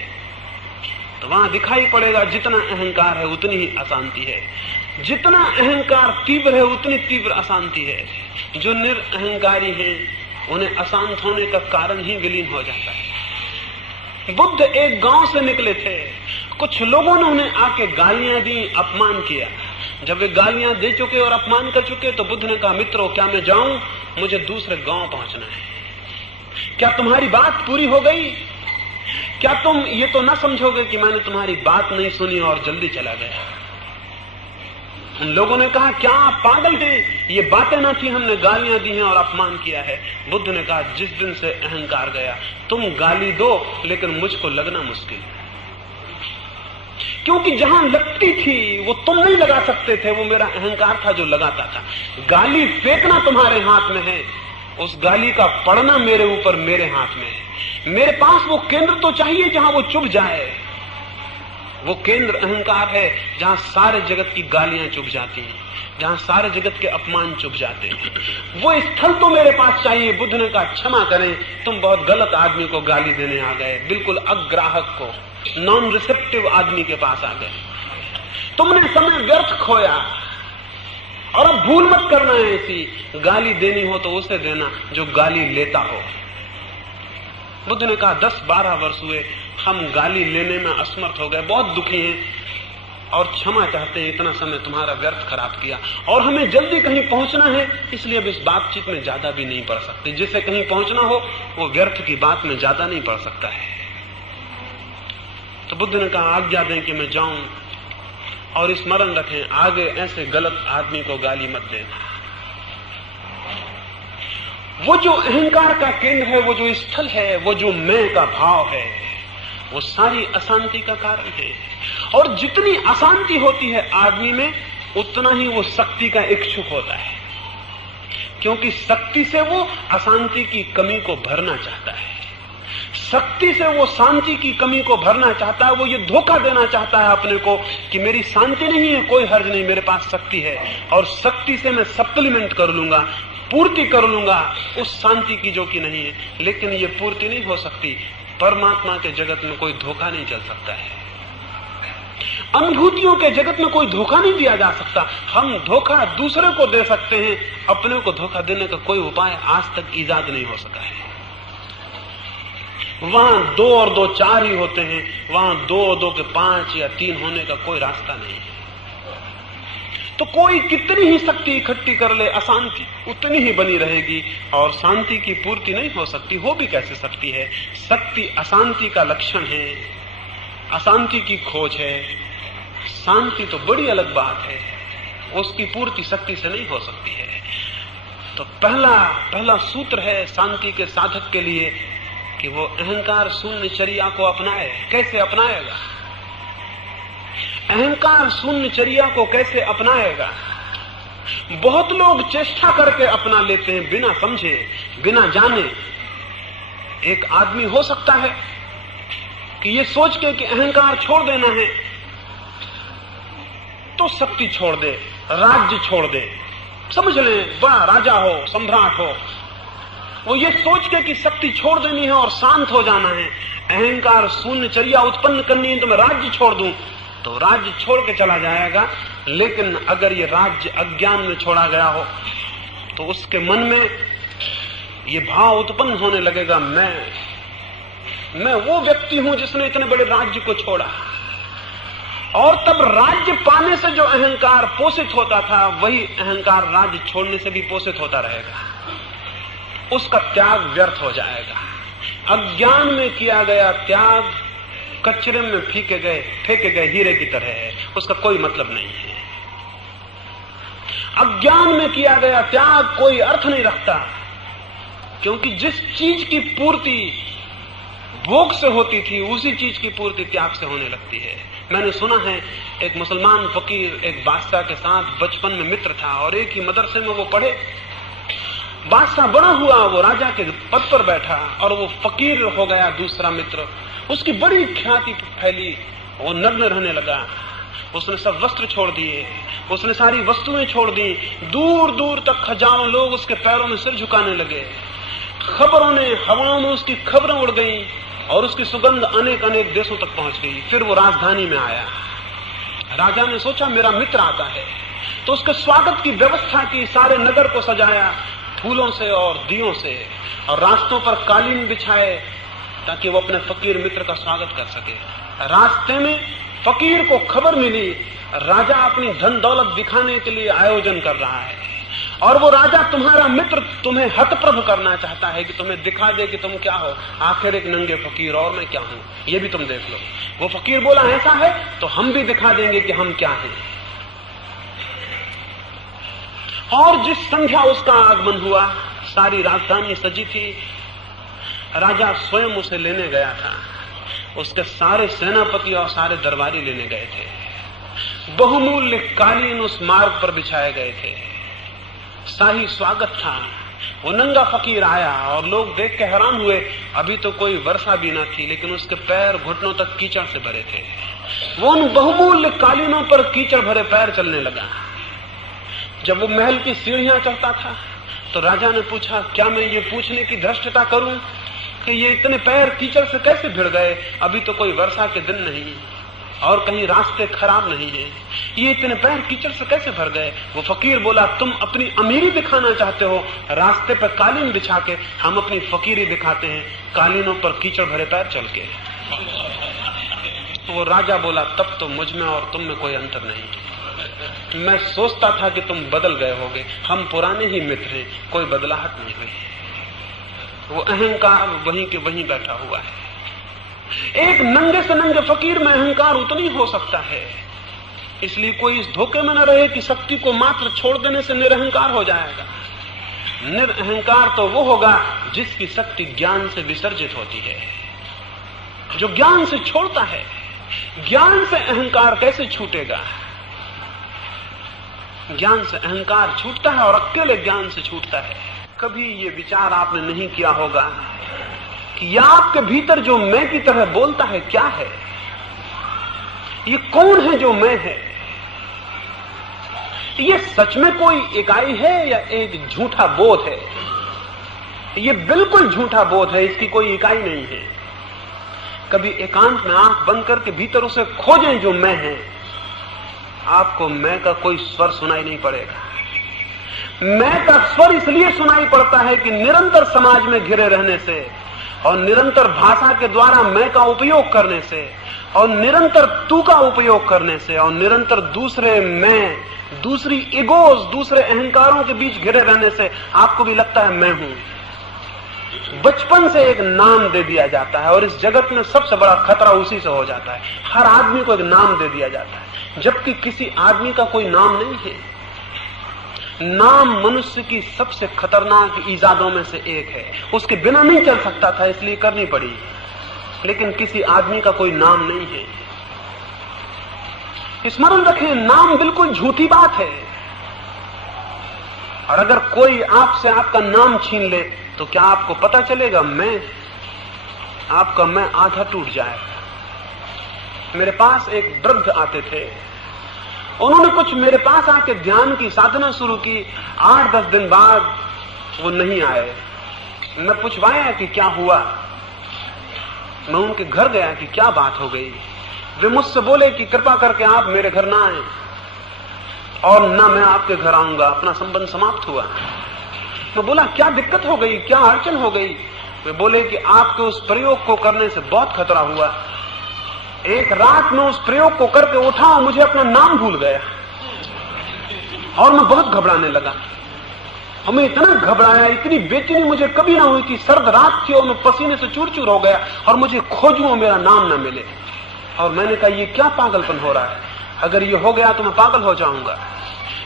तो वहां दिखाई पड़ेगा जितना अहंकार है उतनी ही अशांति है। जितना अहंकार तीव्र है उतनी तीव्र अशांति है। जो निरअहंकारी है उन्हें अशांत होने का कारण ही विलीन हो जाता है। बुद्ध एक गांव से निकले थे, कुछ लोगों ने उन्हें आके गालियां दी, अपमान किया। जब वे गालियां दे चुके और अपमान कर चुके तो बुद्ध ने कहा, मित्रों क्या मैं जाऊं? मुझे दूसरे गांव पहुंचना है। क्या तुम्हारी बात पूरी हो गई? क्या तुम ये तो ना समझोगे कि मैंने तुम्हारी बात नहीं सुनी और जल्दी चला गया? उन लोगों ने कहा, क्या आप पागल हैं? ये बातें ना थी, हमने गालियां दी हैं और अपमान किया है। बुद्ध ने कहा, जिस दिन से अहंकार गया तुम गाली दो लेकिन मुझको लगना मुश्किल है। क्योंकि जहां लगती थी वो तुम नहीं लगा सकते थे, वो मेरा अहंकार था जो लगाता था। गाली फेंकना तुम्हारे हाथ में है, उस गाली का पड़ना मेरे ऊपर, मेरे हाथ में है। मेरे पास वो केंद्र तो चाहिए जहां वो चुभ जाए। वो केंद्र अहंकार है जहां सारे जगत की गालियां चुभ जाती हैं, जहां सारे जगत के अपमान चुभ जाते हैं। वो स्थल तो मेरे पास चाहिए। बुद्ध ने कहा क्षमा करें, तुम बहुत गलत आदमी को गाली देने आ गए, बिल्कुल अग्राहक को, नॉन रिसेप्टिव आदमी के पास आ गए। तुमने समय व्यर्थ खोया। और अब भूल मत करना है ऐसी गाली देनी हो तो उसे देना जो गाली लेता हो। बुद्ध ने कहा 10-12 वर्ष हुए, हम गाली लेने में असमर्थ हो गए, बहुत दुखी हैं और क्षमा चाहते हैं, इतना समय तुम्हारा व्यर्थ खराब किया। और हमें जल्दी कहीं पहुंचना है, इसलिए अब इस बातचीत में ज्यादा भी नहीं पड़ सकते। जिसे कहीं पहुंचना हो वो व्यर्थ की बात में ज्यादा नहीं पड़ सकता है। तो बुद्ध ने कहा आज्ञा दें कि मैं जाऊं, और स्मरण रखें आगे ऐसे गलत आदमी को गाली मत देना। वो जो अहंकार का केंद्र है, वो जो स्थल है, वो जो मैं का भाव है, वो सारी अशांति का कारण है। और जितनी अशांति होती है आदमी में, उतना ही वो शक्ति का इच्छुक होता है, क्योंकि शक्ति से वो अशांति की कमी को भरना चाहता है। शक्ति से वो शांति की कमी को भरना चाहता है। वो ये धोखा देना चाहता है अपने को कि मेरी शांति नहीं है, कोई हर्ज नहीं, मेरे पास शक्ति है, और शक्ति से मैं सप्लीमेंट कर लूंगा, पूर्ति कर लूंगा उस शांति की जो कि नहीं है। लेकिन ये पूर्ति नहीं हो सकती। परमात्मा के जगत में कोई धोखा नहीं चल सकता है। अनुभूतियों के जगत में कोई धोखा नहीं दिया जा सकता। हम धोखा दूसरे को दे सकते हैं, अपने को धोखा देने का कोई उपाय आज तक ईजाद नहीं हो सका है। वहां 2 और 2 4 ही होते हैं, वहां 2 और 2 के 5 या 3 होने का कोई रास्ता नहीं है। तो कोई कितनी ही शक्ति इकट्ठी कर ले, अशांति उतनी ही बनी रहेगी और शांति की पूर्ति नहीं हो सकती। हो भी कैसे सकती है? शक्ति अशांति का लक्षण है, अशांति की खोज है। शांति तो बड़ी अलग बात है, उसकी पूर्ति शक्ति से नहीं हो सकती है। तो पहला सूत्र है शांति के साधक के लिए कि वो अहंकार शून्य चर्या को अपनाए। कैसे अपनाएगा? अहंकार शून्य चर्या को कैसे अपनाएगा? बहुत लोग चेष्टा करके अपना लेते हैं, बिना समझे, बिना जाने। एक आदमी हो सकता है कि ये सोच के कि अहंकार छोड़ देना है तो शक्ति छोड़ दे, राज्य छोड़ दे, समझ लें बड़ा राजा हो, सम्राट हो। वो ये सोच के कि शक्ति छोड़ देनी है और शांत हो जाना है, अहंकार शून्य चर्या उत्पन्न करनी है तो मैं राज्य छोड़ दूं, तो राज्य छोड़ के चला जाएगा। लेकिन अगर ये राज्य अज्ञान में छोड़ा गया हो तो उसके मन में ये भाव उत्पन्न होने लगेगा, मैं वो व्यक्ति हूं जिसने इतने बड़े राज्य को छोड़ा। और तब राज्य पाने से जो अहंकार पोषित होता था, वही अहंकार राज्य छोड़ने से भी पोषित होता रहेगा। उसका त्याग व्यर्थ हो जाएगा। अज्ञान में किया गया त्याग कचरे में फेंके गए हीरे की तरह है, उसका कोई मतलब नहीं है। अज्ञान में किया गया त्याग कोई अर्थ नहीं रखता, क्योंकि जिस चीज की पूर्ति भोग से होती थी, उसी चीज की पूर्ति त्याग से होने लगती है। मैंने सुना है एक मुसलमान फकीर एक बादशाह के साथ बचपन में मित्र था और एक ही मदरसे में वो पढ़े। बादशाह बड़ा हुआ, वो राजा के पद पर बैठा और वो फकीर हो गया दूसरा मित्र। उसकी बड़ी ख्याति फैली, वो नग्न रहने लगा, उसने सब वस्त्र छोड़ दिए, उसने सारी वस्तुएं छोड़ दी। दूर दूर तक हजारों लोग उसके पैरों में सिर झुकाने लगे। खबरों ने, हवाओं में उसकी खबरें उड़ गई और उसकी सुगंध अनेक अनेक देशों तक पहुंच गई। फिर वो राजधानी में आया। राजा ने सोचा मेरा मित्र आता है, तो उसके स्वागत की व्यवस्था की, सारे नगर को सजाया फूलों से और दियों से, और रास्तों पर कालीन बिछाए ताकि वो अपने फकीर मित्र का स्वागत कर सके। रास्ते में फकीर को खबर मिली राजा अपनी धन दौलत दिखाने के लिए आयोजन कर रहा है, और वो राजा तुम्हारा मित्र तुम्हें हतप्रभ करना चाहता है कि तुम्हें दिखा दे कि तुम क्या हो। आखिर एक नंगे फकीर और मैं क्या हूं, ये भी तुम देख लो। वो फकीर बोला ऐसा है तो हम भी दिखा देंगे कि हम क्या हैं। और जिस संध्या उसका आगमन हुआ, सारी राजधानी सजी थी। राजा स्वयं उसे लेने गया था। उसके सारे सेनापति और सारे दरबारी लेने गए थे। बहुमूल्य कालीन उस मार्ग पर बिछाए गए थे, शाही स्वागत था। वो नंगा फकीर आया और लोग देख के हैरान हुए। अभी तो कोई वर्षा भी ना थी, लेकिन उसके पैर घुटनों तक कीचड़ से भरे थे। वो उन बहुमूल्य कालीनों पर कीचड़ भरे पैर चलने लगा। जब वो महल की सीढ़ियां चढ़ता था तो राजा ने पूछा, क्या मैं ये पूछने की धृष्टता करूं कि ये इतने पैर कीचड़ से कैसे भिड़ गए? अभी तो कोई वर्षा के दिन नहीं और कहीं रास्ते खराब नहीं है, ये इतने पैर कीचड़ से कैसे भर गए? वो फकीर बोला, तुम अपनी अमीरी दिखाना चाहते हो, रास्ते पर कालीन बिछा के, हम अपनी फकीरी दिखाते हैं कालीनों पर कीचड़ भरे पैर चल के। वो राजा बोला, तब तो मुझ में और तुम में कोई अंतर नहीं। मैं सोचता था कि तुम बदल गए होगे, हम पुराने ही मित्र हैं, कोई बदलाहट नहीं हुई। वो अहंकार वहीं के वहीं बैठा हुआ है। एक नंगे से नंगे फकीर में अहंकार उतनी हो सकता है, इसलिए कोई इस धोखे में न रहे कि शक्ति को मात्र छोड़ देने से निरअहकार हो जाएगा। निरअहकार तो वो होगा जिसकी शक्ति ज्ञान से विसर्जित होती है, जो ज्ञान से छोड़ता है। ज्ञान से अहंकार कैसे छूटेगा? ज्ञान से अहंकार छूटता है और अकेले ज्ञान से छूटता है। कभी ये विचार आपने नहीं किया होगा कि यह आपके भीतर जो मैं की तरह बोलता है क्या है? ये कौन है जो मैं है? ये सच में कोई इकाई है या एक झूठा बोध है? ये बिल्कुल झूठा बोध है, इसकी कोई इकाई नहीं है। कभी एकांत में आंख बंद करके भीतर उसे खोजें जो मैं है, आपको मैं का कोई स्वर सुनाई नहीं पड़ेगा। मैं का स्वर इसलिए सुनाई पड़ता है कि निरंतर समाज में घिरे रहने से और निरंतर भाषा के द्वारा मैं का उपयोग करने से और निरंतर तू का उपयोग करने से और निरंतर दूसरे मैं, दूसरी इगोज, दूसरे अहंकारों के बीच घिरे रहने से आपको भी लगता है मैं हूं। बचपन से एक नाम दे दिया जाता है और इस जगत में सबसे बड़ा खतरा उसी से हो जाता है। हर आदमी को एक नाम दे दिया जाता है, जबकि किसी आदमी का कोई नाम नहीं है। नाम मनुष्य की सबसे खतरनाक ईजादों में से एक है। उसके बिना नहीं चल सकता था, इसलिए करनी पड़ी, लेकिन किसी आदमी का कोई नाम नहीं है। स्मरण रखें, नाम बिल्कुल झूठी बात है। और अगर कोई आपसे आपका नाम छीन ले तो क्या आपको पता चलेगा? मैं, आपका मैं आधा टूट जाएगा। मेरे पास एक वृद्ध आते थे, उन्होंने कुछ मेरे पास आके ध्यान की साधना शुरू की। 8-10 दिन बाद वो नहीं आए। मैं पूछवाया कि क्या हुआ। मैं उनके घर गया कि क्या बात हो गई। वे मुझसे बोले कि कृपा करके आप मेरे घर ना आए और ना मैं आपके घर आऊंगा, अपना संबंध समाप्त हुआ। मैं बोला क्या दिक्कत हो गई, क्या अड़चन हो गई? वे बोले कि आपके उस प्रयोग को करने से बहुत खतरा हुआ। एक रात में उस प्रयोग को करके उठा और मुझे अपना नाम भूल गया और मैं बहुत घबराने लगा। और मैं इतना घबराया, इतनी बेचैनी मुझे कभी ना हुई थी। सर्द रात थी और मैं पसीने से चूर चूर हो गया और मुझे खोजूं मेरा नाम ना मिले। और मैंने कहा ये क्या पागलपन हो रहा है? अगर ये हो गया तो मैं पागल हो जाऊंगा।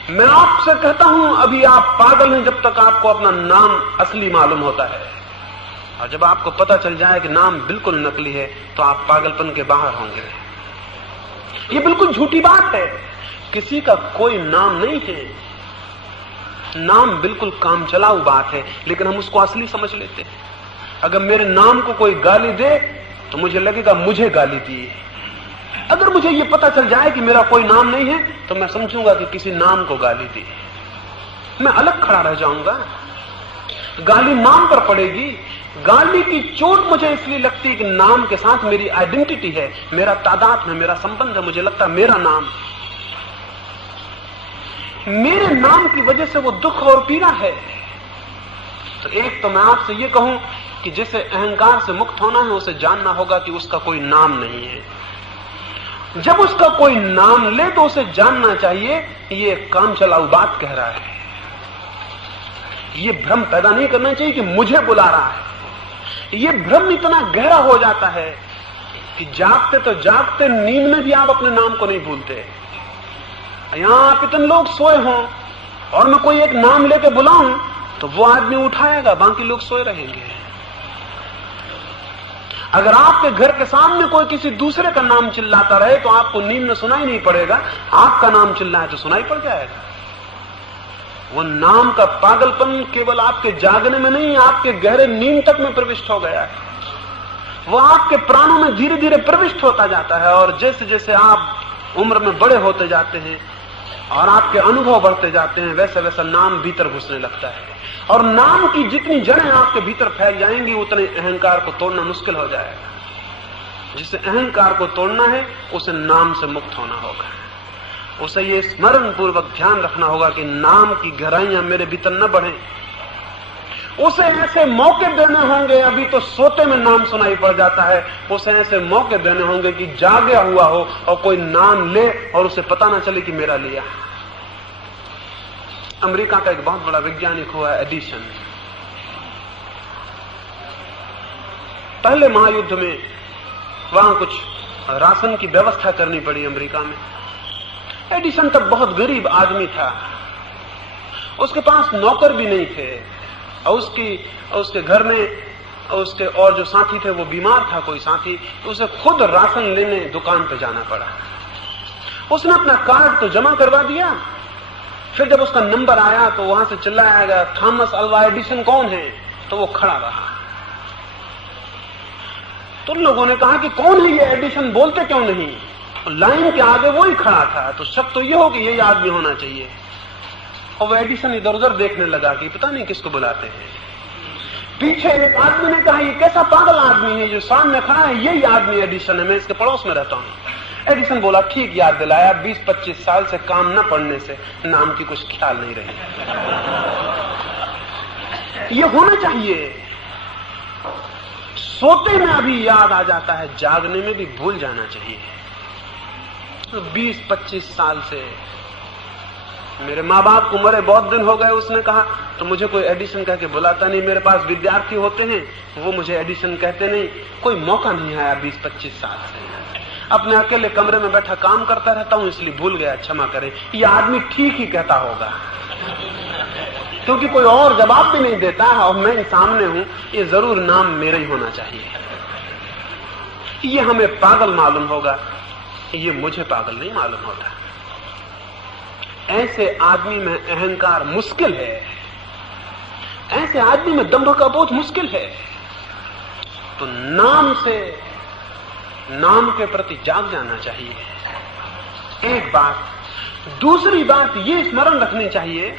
मैं आपसे कहता हूं अभी आप पागल हैं जब तक आपको अपना नाम असली मालूम होता है, और जब आपको पता चल जाए कि नाम बिल्कुल नकली है तो आप पागलपन के बाहर होंगे। ये बिल्कुल झूठी बात है। किसी का कोई नाम नहीं है। नाम बिल्कुल काम चलाऊ बात है, लेकिन हम उसको असली समझ लेते हैं। अगर मेरे नाम को कोई गाली दे तो मुझे लगेगा मुझे गाली दी। अगर मुझे ये पता चल जाए कि मेरा कोई नाम नहीं है तो मैं समझूंगा कि किसी नाम को गाली दी। मैं अलग खड़ा रह जाऊंगा। गाली नाम पर पड़ेगी। गाली की चोट मुझे इसलिए लगती है कि नाम के साथ मेरी आइडेंटिटी है, मेरा तादाद है, मेरा संबंध है। मुझे लगता है मेरा नाम, मेरे नाम की वजह से वो दुख और पीड़ा है। तो एक तो मैं आपसे ये कहूं कि जिसे अहंकार से मुक्त होना है उसे जानना होगा कि उसका कोई नाम नहीं है। जब उसका कोई नाम ले तो उसे जानना चाहिए ये काम चलाऊ बात कह रहा है। ये भ्रम पैदा नहीं करना चाहिए कि मुझे बुला रहा है। ये भ्रम इतना गहरा हो जाता है कि जागते तो जागते नींद में भी आप अपने नाम को नहीं भूलते। यहां आप इतने लोग सोए हों और मैं कोई एक नाम लेके बुलाऊं तो वो आदमी उठाएगा, बाकी लोग सोए रहेंगे। अगर आपके घर के सामने कोई किसी दूसरे का नाम चिल्लाता रहे तो आपको नींद में सुनाई नहीं पड़ेगा, आपका नाम चिल्लाए तो सुनाई पड़ जाएगा। वो नाम का पागलपन केवल आपके जागने में नहीं, आपके गहरे नींद तक में प्रविष्ट हो गया है। वो आपके प्राणों में धीरे धीरे प्रविष्ट होता जाता है, और जैसे जैसे आप उम्र में बड़े होते जाते हैं और आपके अनुभव बढ़ते जाते हैं, वैसे वैसा नाम भीतर घुसने लगता है। और नाम की जितनी जड़ें आपके भीतर फैल जाएंगी, उतने अहंकार को तोड़ना मुश्किल हो जाएगा। जिसे अहंकार को तोड़ना है उसे नाम से मुक्त होना होगा। उसे ये स्मरण पूर्वक ध्यान रखना होगा कि नाम की गहराइयां मेरे भीतर न बढ़े। उसे ऐसे मौके देने होंगे, अभी तो सोते में नाम सुनाई पड़ जाता है, उसे ऐसे मौके देने होंगे कि जागा हुआ हो और कोई नाम ले और उसे पता ना चले कि मेरा लिया। अमेरिका का एक बहुत बड़ा वैज्ञानिक हुआ एडिसन। पहले महायुद्ध में वहां कुछ राशन की व्यवस्था करनी पड़ी अमेरिका में। एडिसन तब बहुत गरीब आदमी था, उसके पास नौकर भी नहीं थे, और उसके घर में उसके और जो साथी थे वो बीमार था कोई साथी, तो उसे खुद राशन लेने दुकान पे जाना पड़ा। उसने अपना कार्ड तो जमा करवा दिया, फिर जब उसका नंबर आया तो वहां से चिल्लाया गया, थॉमस अल्वा एडिसन कौन है? तो वो खड़ा रहा। तो लोगों ने कहा कि कौन है ये एडिसन, बोलते क्यों नहीं? लाइन के आगे वो ही खड़ा था, तो शक तो ये हो कि यही आदमी होना चाहिए। और वो एडिसन इधर उधर देखने लगा कि पता नहीं किसको बुलाते हैं। पीछे एक आदमी ने कहा, ये कैसा पागल आदमी है जो सामने खड़ा है, यही आदमी एडिसन है, मैं इसके पड़ोस में रहता हूं। एडिसन बोला, ठीक याद दिलाया, 20-25 साल से काम न पड़ने से नाम की कुछ ख्याल नहीं रही। ये होना चाहिए। सोते में अभी याद आ जाता है, जागने में भी भूल जाना चाहिए। तो 20-25 साल से मेरे माँ बाप को मरे बहुत दिन हो गए, उसने कहा, तो मुझे कोई एडिसन कह के बुलाता नहीं। मेरे पास विद्यार्थी होते हैं, वो मुझे एडिसन कहते नहीं। कोई मौका नहीं आया 20-25 साल से। अपने अकेले कमरे में बैठा काम करता रहता हूं, इसलिए भूल गया, क्षमा करें। ये आदमी ठीक ही कहता होगा, क्योंकि कोई और जवाब भी नहीं देता है और मैं सामने हूं, ये जरूर नाम मेरा ही होना चाहिए। ये हमें पागल मालूम होगा, ये मुझे पागल नहीं मालूम होता। ऐसे आदमी में अहंकार मुश्किल है, ऐसे आदमी में दंभ का बोध मुश्किल है। तो नाम के प्रति जाग जाना चाहिए, एक बात। दूसरी बात ये स्मरण रखनी चाहिए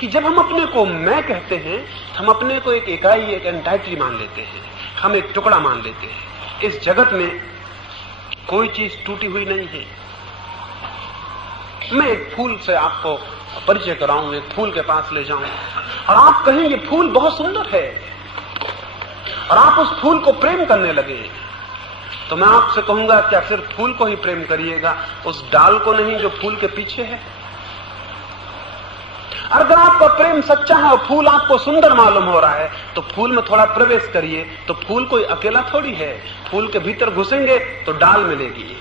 कि जब हम अपने को मैं कहते हैं, हम अपने को एक इकाई, एक एंटाइटी मान लेते हैं, हम एक टुकड़ा मान लेते हैं। इस जगत में कोई चीज टूटी हुई नहीं है। मैं एक फूल से आपको परिचय कराऊं, एक फूल के पास ले जाऊं और आप कहें ये फूल बहुत सुंदर है, और आप उस फूल को प्रेम करने लगे, तो मैं आपसे कहूंगा, क्या सिर्फ फूल को ही प्रेम करिएगा, उस डाल को नहीं जो फूल के पीछे है? अगर आपका प्रेम सच्चा है और फूल आपको सुंदर मालूम हो रहा है, तो फूल में थोड़ा प्रवेश करिए। तो फूल कोई अकेला थोड़ी है, फूल के भीतर घुसेंगे तो डाल मिलेगी।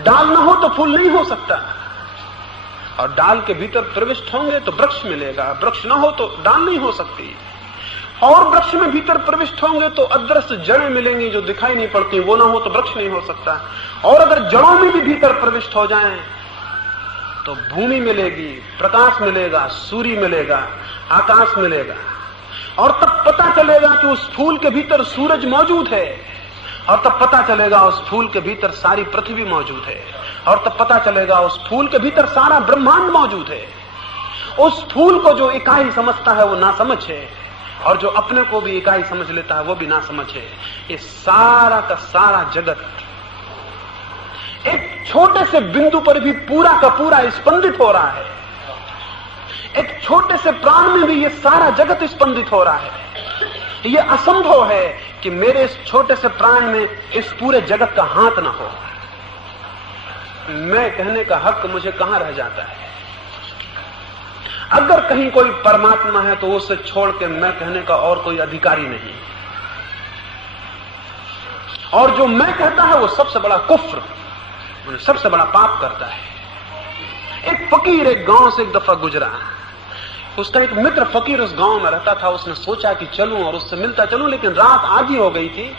डाल ना हो तो फूल नहीं हो सकता, और डाल के भीतर प्रविष्ट होंगे तो वृक्ष मिलेगा। वृक्ष ना हो तो डाल नहीं हो सकती, और वृक्ष में भीतर प्रविष्ट होंगे तो अदृश्य जड़ें मिलेंगी जो दिखाई नहीं पड़ती, वो ना हो तो वृक्ष नहीं हो सकता। और अगर जड़ों में भी भीतर प्रविष्ट हो जाएं तो भूमि मिलेगी, प्रकाश मिलेगा, सूर्य मिलेगा, आकाश मिलेगा। और तब पता चलेगा कि उस फूल के भीतर सूरज मौजूद है, और तब पता चलेगा उस फूल के भीतर सारी पृथ्वी मौजूद है, और तब पता चलेगा उस फूल के भीतर सारा ब्रह्मांड मौजूद है। उस फूल को जो इकाई समझता है वो नासमझ है, और जो अपने को भी इकाई समझ लेता है वो भी नासमझ है। ये सारा का सारा जगत एक छोटे से बिंदु पर भी पूरा का पूरा स्पंदित हो रहा है। एक छोटे से प्राण में भी ये सारा जगत स्पंदित हो रहा है। ये असंभव है कि मेरे इस छोटे से प्राण में इस पूरे जगत का हाथ ना हो। मैं कहने का हक मुझे कहां रह जाता है? अगर कहीं कोई परमात्मा है तो उसे छोड़ के मैं कहने का और कोई अधिकारी नहीं। और जो मैं कहता है वो सबसे बड़ा कुफ्र, सबसे बड़ा पाप करता है। एक फकीर एक गांव से एक दफा गुजरा, उसका एक मित्र फकीर उस गांव में रहता था। उसने सोचा कि चलूं और उससे मिलता चलूं, लेकिन रात आधी हो गई थी।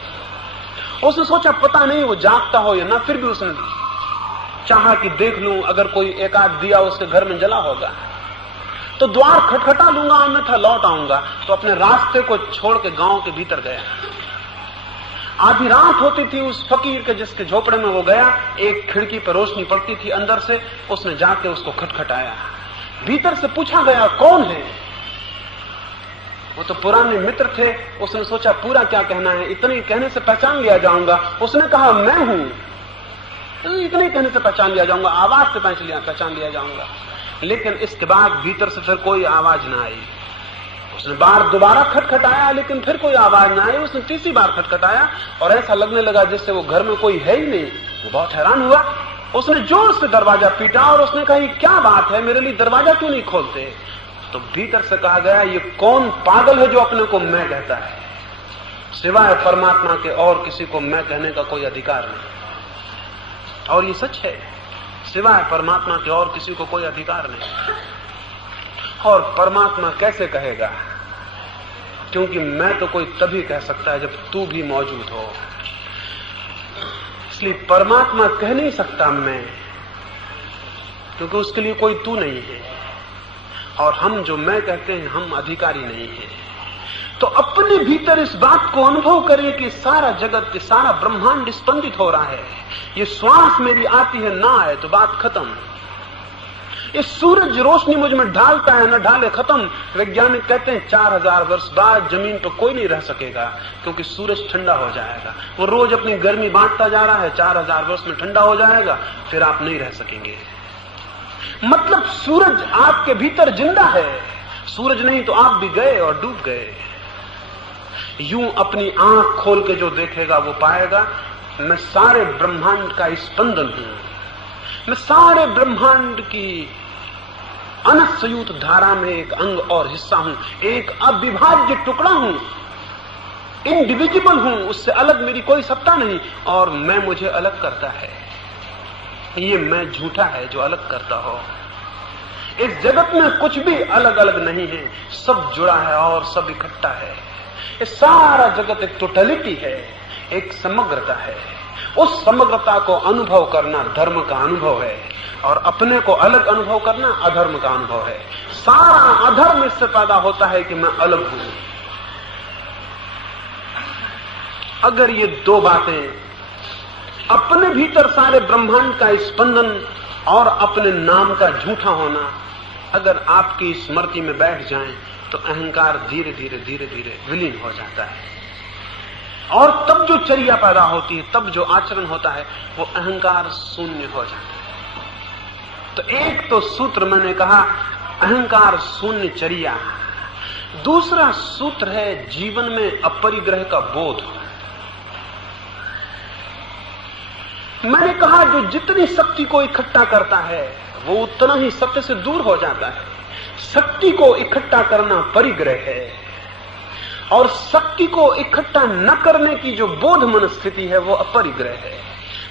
उसने सोचा पता नहीं वो जागता हो या ना, फिर भी उसने चाहा कि देख लूं, अगर कोई एक आध दिया उसके घर में जला होगा तो द्वार खटखटा लूंगा, अन्यथा लौट आऊंगा। तो अपने रास्ते को छोड़ के गांव के भीतर गया। आधी रात होती थी उस फकीर के जिसके झोपड़े में वो गया। एक खिड़की पर रोशनी पड़ती थी अंदर से। उसने जाके उसको खटखटाया। भीतर से पूछा गया कौन है। वो तो पुराने मित्र थे। उसने सोचा पूरा क्या कहना है, इतने कहने से पहचान लिया जाऊंगा। उसने कहा मैं हूं। इतने कहने से पहचान लिया जाऊंगा, आवाज से पहचान लिया जाऊंगा। लेकिन इसके बाद भीतर से फिर कोई आवाज ना आई। उसने दोबारा खटखटाया, लेकिन फिर कोई आवाज ना आई। उसने तीसरी बार खटखटाया और ऐसा लगने लगा जिससे वो घर में कोई है ही नहीं। वो बहुत हैरान हुआ। उसने जोर से दरवाजा पीटा और उसने कहा क्या बात है, मेरे लिए दरवाजा क्यों नहीं खोलते। तो भीतर से कहा गया ये कौन पागल है जो अपने को मैं कहता है। सिवाय परमात्मा के और किसी को मैं कहने का कोई अधिकार नहीं। और ये सच है, सिवाय परमात्मा के और किसी को कोई अधिकार नहीं। और परमात्मा कैसे कहेगा, क्योंकि मैं तो कोई तभी कह सकता है जब तू भी मौजूद हो। इसलिए परमात्मा कह नहीं सकता मैं, क्योंकि उसके लिए कोई तू नहीं है। और हम जो मैं कहते हैं हम अधिकारी नहीं है। तो अपने भीतर इस बात को अनुभव करें कि सारा जगत, सारा ब्रह्मांड स्पंदित हो रहा है। ये श्वास मेरी आती है ना आए तो बात खत्म। ये सूरज रोशनी मुझ में ढालता है न ढाले खत्म। वैज्ञानिक कहते हैं 4000 वर्ष बाद जमीन पर कोई नहीं रह सकेगा, क्योंकि सूरज ठंडा हो जाएगा। वो रोज अपनी गर्मी बांटता जा रहा है, 4000 वर्ष में ठंडा हो जाएगा, फिर आप नहीं रह सकेंगे। मतलब सूरज आपके भीतर जिंदा है। सूरज नहीं तो आप भी गए और डूब गए। यूं अपनी आंख खोल के जो देखेगा वो पाएगा मैं सारे ब्रह्मांड का स्पंदन हूं। मैं सारे ब्रह्मांड की अनसयुत धारा में एक अंग और हिस्सा हूं, एक अविभाज्य टुकड़ा हूं, इंडिविजिबल हूं। उससे अलग मेरी कोई सत्ता नहीं और मैं मुझे अलग करता है। ये मैं झूठा है जो अलग करता हो। इस जगत में कुछ भी अलग अलग नहीं है, सब जुड़ा है और सब इकट्ठा है। ये सारा जगत एक टोटलिटी है, एक समग्रता है। उस समग्रता को अनुभव करना धर्म का अनुभव है और अपने को अलग अनुभव करना अधर्म का अनुभव है। सारा अधर्म इससे पैदा होता है कि मैं अलग हूं। अगर ये दो बातें, अपने भीतर सारे ब्रह्मांड का स्पंदन और अपने नाम का झूठा होना, अगर आपकी स्मृति में बैठ जाएं तो अहंकार धीरे धीरे धीरे धीरे विलीन हो जाता है। और तब जो चर्या पैदा होती है, तब जो आचरण होता है, वो अहंकार शून्य हो जाता है। तो एक तो सूत्र मैंने कहा अहंकार शून्य चर्या। दूसरा सूत्र है जीवन में अपरिग्रह का बोध। मैंने कहा जो जितनी शक्ति को इकट्ठा करता है वो उतना ही सत्य से दूर हो जाता है। शक्ति को इकट्ठा करना परिग्रह है और शक्ति को इकट्ठा न करने की जो बोध मन स्थिति है वो अपरिग्रह है।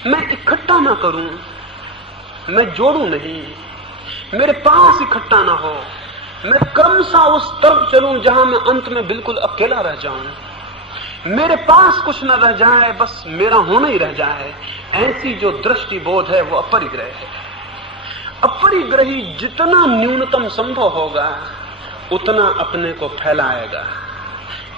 मैं इकट्ठा ना करूं, मैं जोड़ू नहीं, मेरे पास इकट्ठा ना हो, मैं क्रमशः उस तरफ चलूं जहां मैं अंत में बिल्कुल अकेला रह जाऊं, मेरे पास कुछ न रह जाए, बस मेरा होना ही रह जाए, ऐसी जो दृष्टि बोध है वो अपरिग्रह है। अपरिग्रही जितना न्यूनतम संभव होगा उतना अपने को फैलाएगा,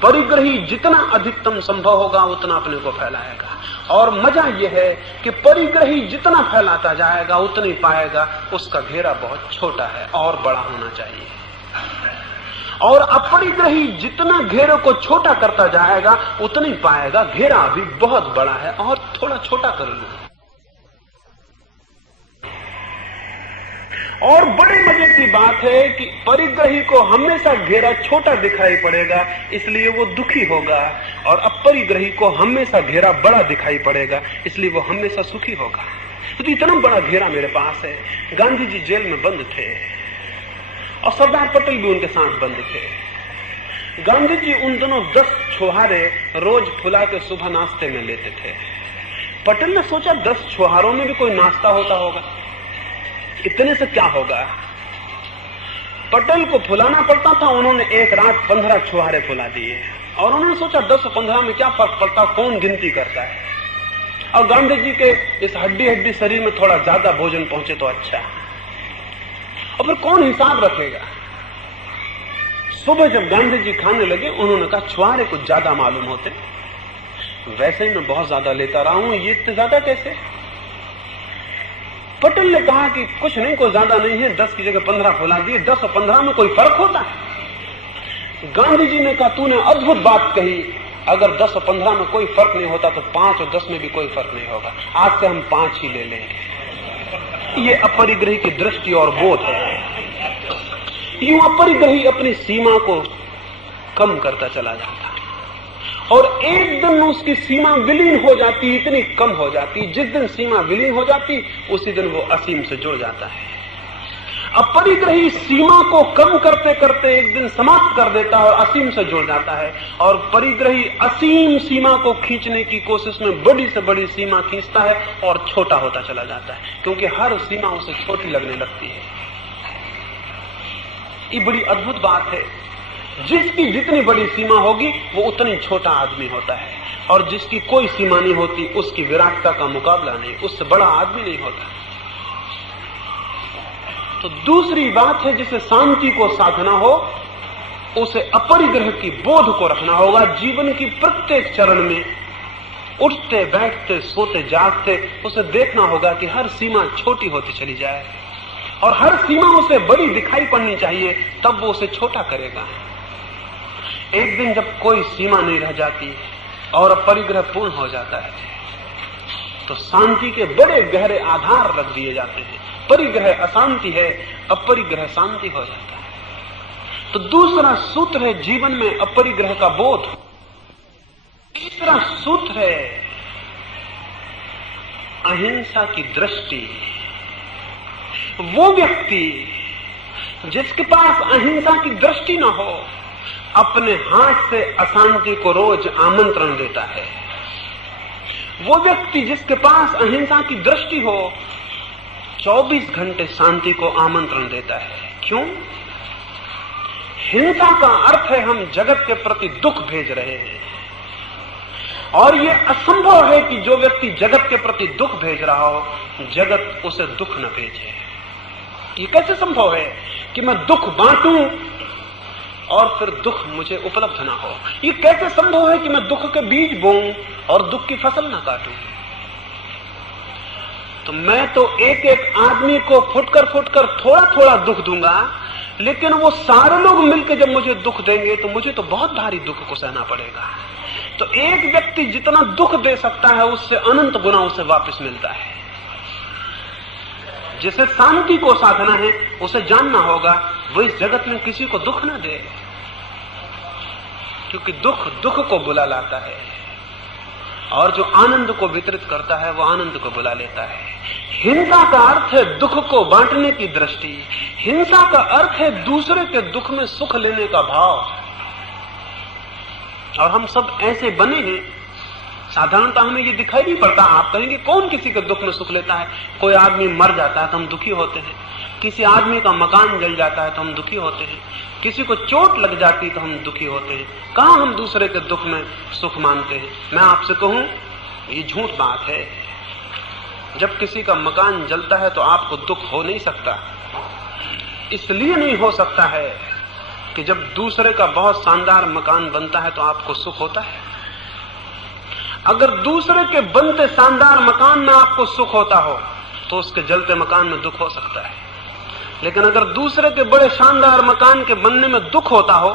परिग्रही जितना अधिकतम संभव होगा उतना अपने को फैलाएगा। और मजा यह है कि परिग्रही जितना फैलाता जाएगा उतना ही पाएगा उसका घेरा बहुत छोटा है और बड़ा होना चाहिए। और अपरिग्रही जितना घेरे को छोटा करता जाएगा उतना ही पाएगा घेरा अभी बहुत बड़ा है और थोड़ा छोटा कर लूं। और बड़े मजे की बात है कि परिग्रही को हमेशा घेरा छोटा दिखाई पड़ेगा, इसलिए वो दुखी होगा, और अपरिग्रही को हमेशा घेरा बड़ा दिखाई पड़ेगा, इसलिए वो हमेशा सुखी होगा। तो इतना बड़ा घेरा मेरे पास है। गांधी जी जेल में बंद थे और सरदार पटेल भी उनके साथ बंद थे। गांधी जी उन दोनों 10 छुहारे रोज फुला के सुबह नाश्ते में लेते थे। पटेल ने सोचा 10 छुहारों में भी कोई नाश्ता होता होगा, इतने से क्या होगा। पटेल को फुलाना पड़ता था, उन्होंने एक रात 15 छुहारे फुला दिए और उन्होंने सोचा 10 और 15 में क्या फर्क पड़ता, कौन गिनती करता है। और गांधी जी के इस हड्डी हड्डी शरीर में थोड़ा ज्यादा भोजन पहुंचे तो अच्छा है, और फिर कौन हिसाब रखेगा। सुबह जब गांधी जी खाने लगे, उन्होंने कहा छुहारे कुछ ज्यादा मालूम होते, वैसे ही मैं बहुत ज्यादा लेता रहा हूं, ये इतने ज्यादा कैसे। पटेल ने कहा कि कुछ नहीं, कोई ज्यादा नहीं है, 10 की जगह 15 फुला दिए, 10 और 15 में कोई फर्क होता है। गांधी जी ने कहा तूने अद्भुत बात कही, अगर 10 और 15 में कोई फर्क नहीं होता तो 5 और 10 में भी कोई फर्क नहीं होगा, आज से हम 5 ही ले लेंगे। ये अपरिग्रही की दृष्टि और बोध है। यूं अपरिग्रही अपनी सीमा को कम करता चला जाता है और एक दिन उसकी सीमा विलीन हो जाती, इतनी कम हो जाती, जिस दिन सीमा विलीन हो जाती उसी दिन वो असीम से जुड़ जाता है। अपरिग्रही सीमा को कम करते करते एक दिन समाप्त कर देता है और असीम से जुड़ जाता है, और परिग्रही असीम सीमा को खींचने की कोशिश में बड़ी से बड़ी सीमा खींचता है और छोटा होता चला जाता है, क्योंकि हर सीमा उसे छोटी लगने लगती है। ये बड़ी अद्भुत बात है। जिसकी जितनी बड़ी सीमा होगी वो उतनी छोटा आदमी होता है, और जिसकी कोई सीमा नहीं होती उसकी विराटता का मुकाबला नहीं, उससे बड़ा आदमी नहीं होता। तो दूसरी बात है, जिसे शांति को साधना हो उसे अपरिग्रह की बोध को रखना होगा। जीवन की प्रत्येक चरण में उठते बैठते सोते जागते उसे देखना होगा कि हर सीमा छोटी होती चली जाए और हर सीमा उसे बड़ी दिखाई पड़नी चाहिए, तब वो उसे छोटा करेगा। एक दिन जब कोई सीमा नहीं रह जाती और अपरिग्रह पूर्ण हो जाता है तो शांति के बड़े गहरे आधार रख दिए जाते हैं। परिग्रह अशांति है, अपरिग्रह शांति हो जाता है। तो दूसरा सूत्र है जीवन में अपरिग्रह का बोध। तीसरा सूत्र है अहिंसा की दृष्टि। वो व्यक्ति जिसके पास अहिंसा की दृष्टि न हो अपने हाथ से अशांति को रोज आमंत्रण देता है। वो व्यक्ति जिसके पास अहिंसा की दृष्टि हो 24 घंटे शांति को आमंत्रण देता है। क्यों? हिंसा का अर्थ है हम जगत के प्रति दुख भेज रहे हैं, और ये असंभव है कि जो व्यक्ति जगत के प्रति दुख भेज रहा हो जगत उसे दुख न भेजे। ये कैसे संभव है कि मैं दुख बांटूं और फिर दुख मुझे उपलब्ध ना हो? ये कैसे संभव है कि मैं दुख के बीज बोऊं और दुख की फसल ना काटूं? तो मैं तो एक एक आदमी को फुटकर फुटकर थोड़ा थोड़ा दुख दूंगा, लेकिन वो सारे लोग मिलकर जब मुझे दुख देंगे तो मुझे तो बहुत भारी दुख को सहना पड़ेगा। तो एक व्यक्ति जितना दुख दे सकता है उससे अनंत गुना उसे वापस मिलता है। जिसे शांति को साधना है उसे जानना होगा वो इस जगत में किसी को दुख न दे, क्योंकि दुख दुख को बुला लाता है, और जो आनंद को वितरित करता है वो आनंद को बुला लेता है। हिंसा का अर्थ है दुख को बांटने की दृष्टि। हिंसा का अर्थ है दूसरे के दुख में सुख लेने का भाव। और हम सब ऐसे बने हैं, साधारणतः हमें ये दिखाई नहीं पड़ता। आप कहेंगे कौन किसी के दुख में सुख लेता है? कोई आदमी मर जाता है तो हम दुखी होते हैं, किसी आदमी का मकान जल जाता है तो हम दुखी होते हैं, किसी को चोट लग जाती तो हम दुखी होते हैं। कहां हम दूसरे के दुख में सुख मानते हैं? मैं आपसे कहूं ये झूठ बात है। जब किसी का मकान जलता है तो आपको दुख हो नहीं सकता। इसलिए नहीं हो सकता है कि जब दूसरे का बहुत शानदार मकान बनता है तो आपको सुख होता है। अगर दूसरे के बनते शानदार मकान में आपको सुख होता हो तो उसके जलते मकान में दुख हो सकता है। लेकिन अगर दूसरे के बड़े शानदार मकान के बनने में दुख होता हो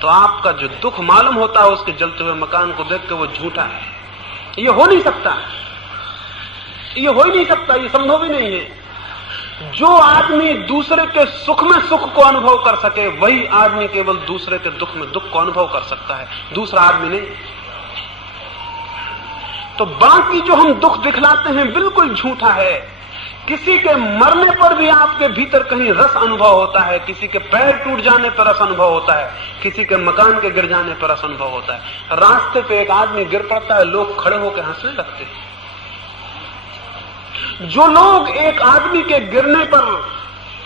तो आपका जो दुख मालूम होता है उसके जलते हुए मकान को देख के वो झूठा है। ये हो नहीं सकता, ये हो ही नहीं सकता, ये संभव ही नहीं है। जो आदमी दूसरे के सुख में सुख को अनुभव कर सके वही आदमी केवल दूसरे के दुख में दुख को अनुभव कर सकता है, दूसरा आदमी नहीं। तो बाकी जो हम दुख दिखलाते हैं बिल्कुल झूठा है। किसी के मरने पर भी आपके भीतर कहीं रस अनुभव होता है, किसी के पैर टूट जाने पर रस अनुभव होता है, किसी के मकान के गिर जाने पर रस अनुभव होता है। रास्ते पे एक आदमी गिर पड़ता है, लोग खड़े होकर हंसने लगते हैं। जो लोग एक आदमी के गिरने पर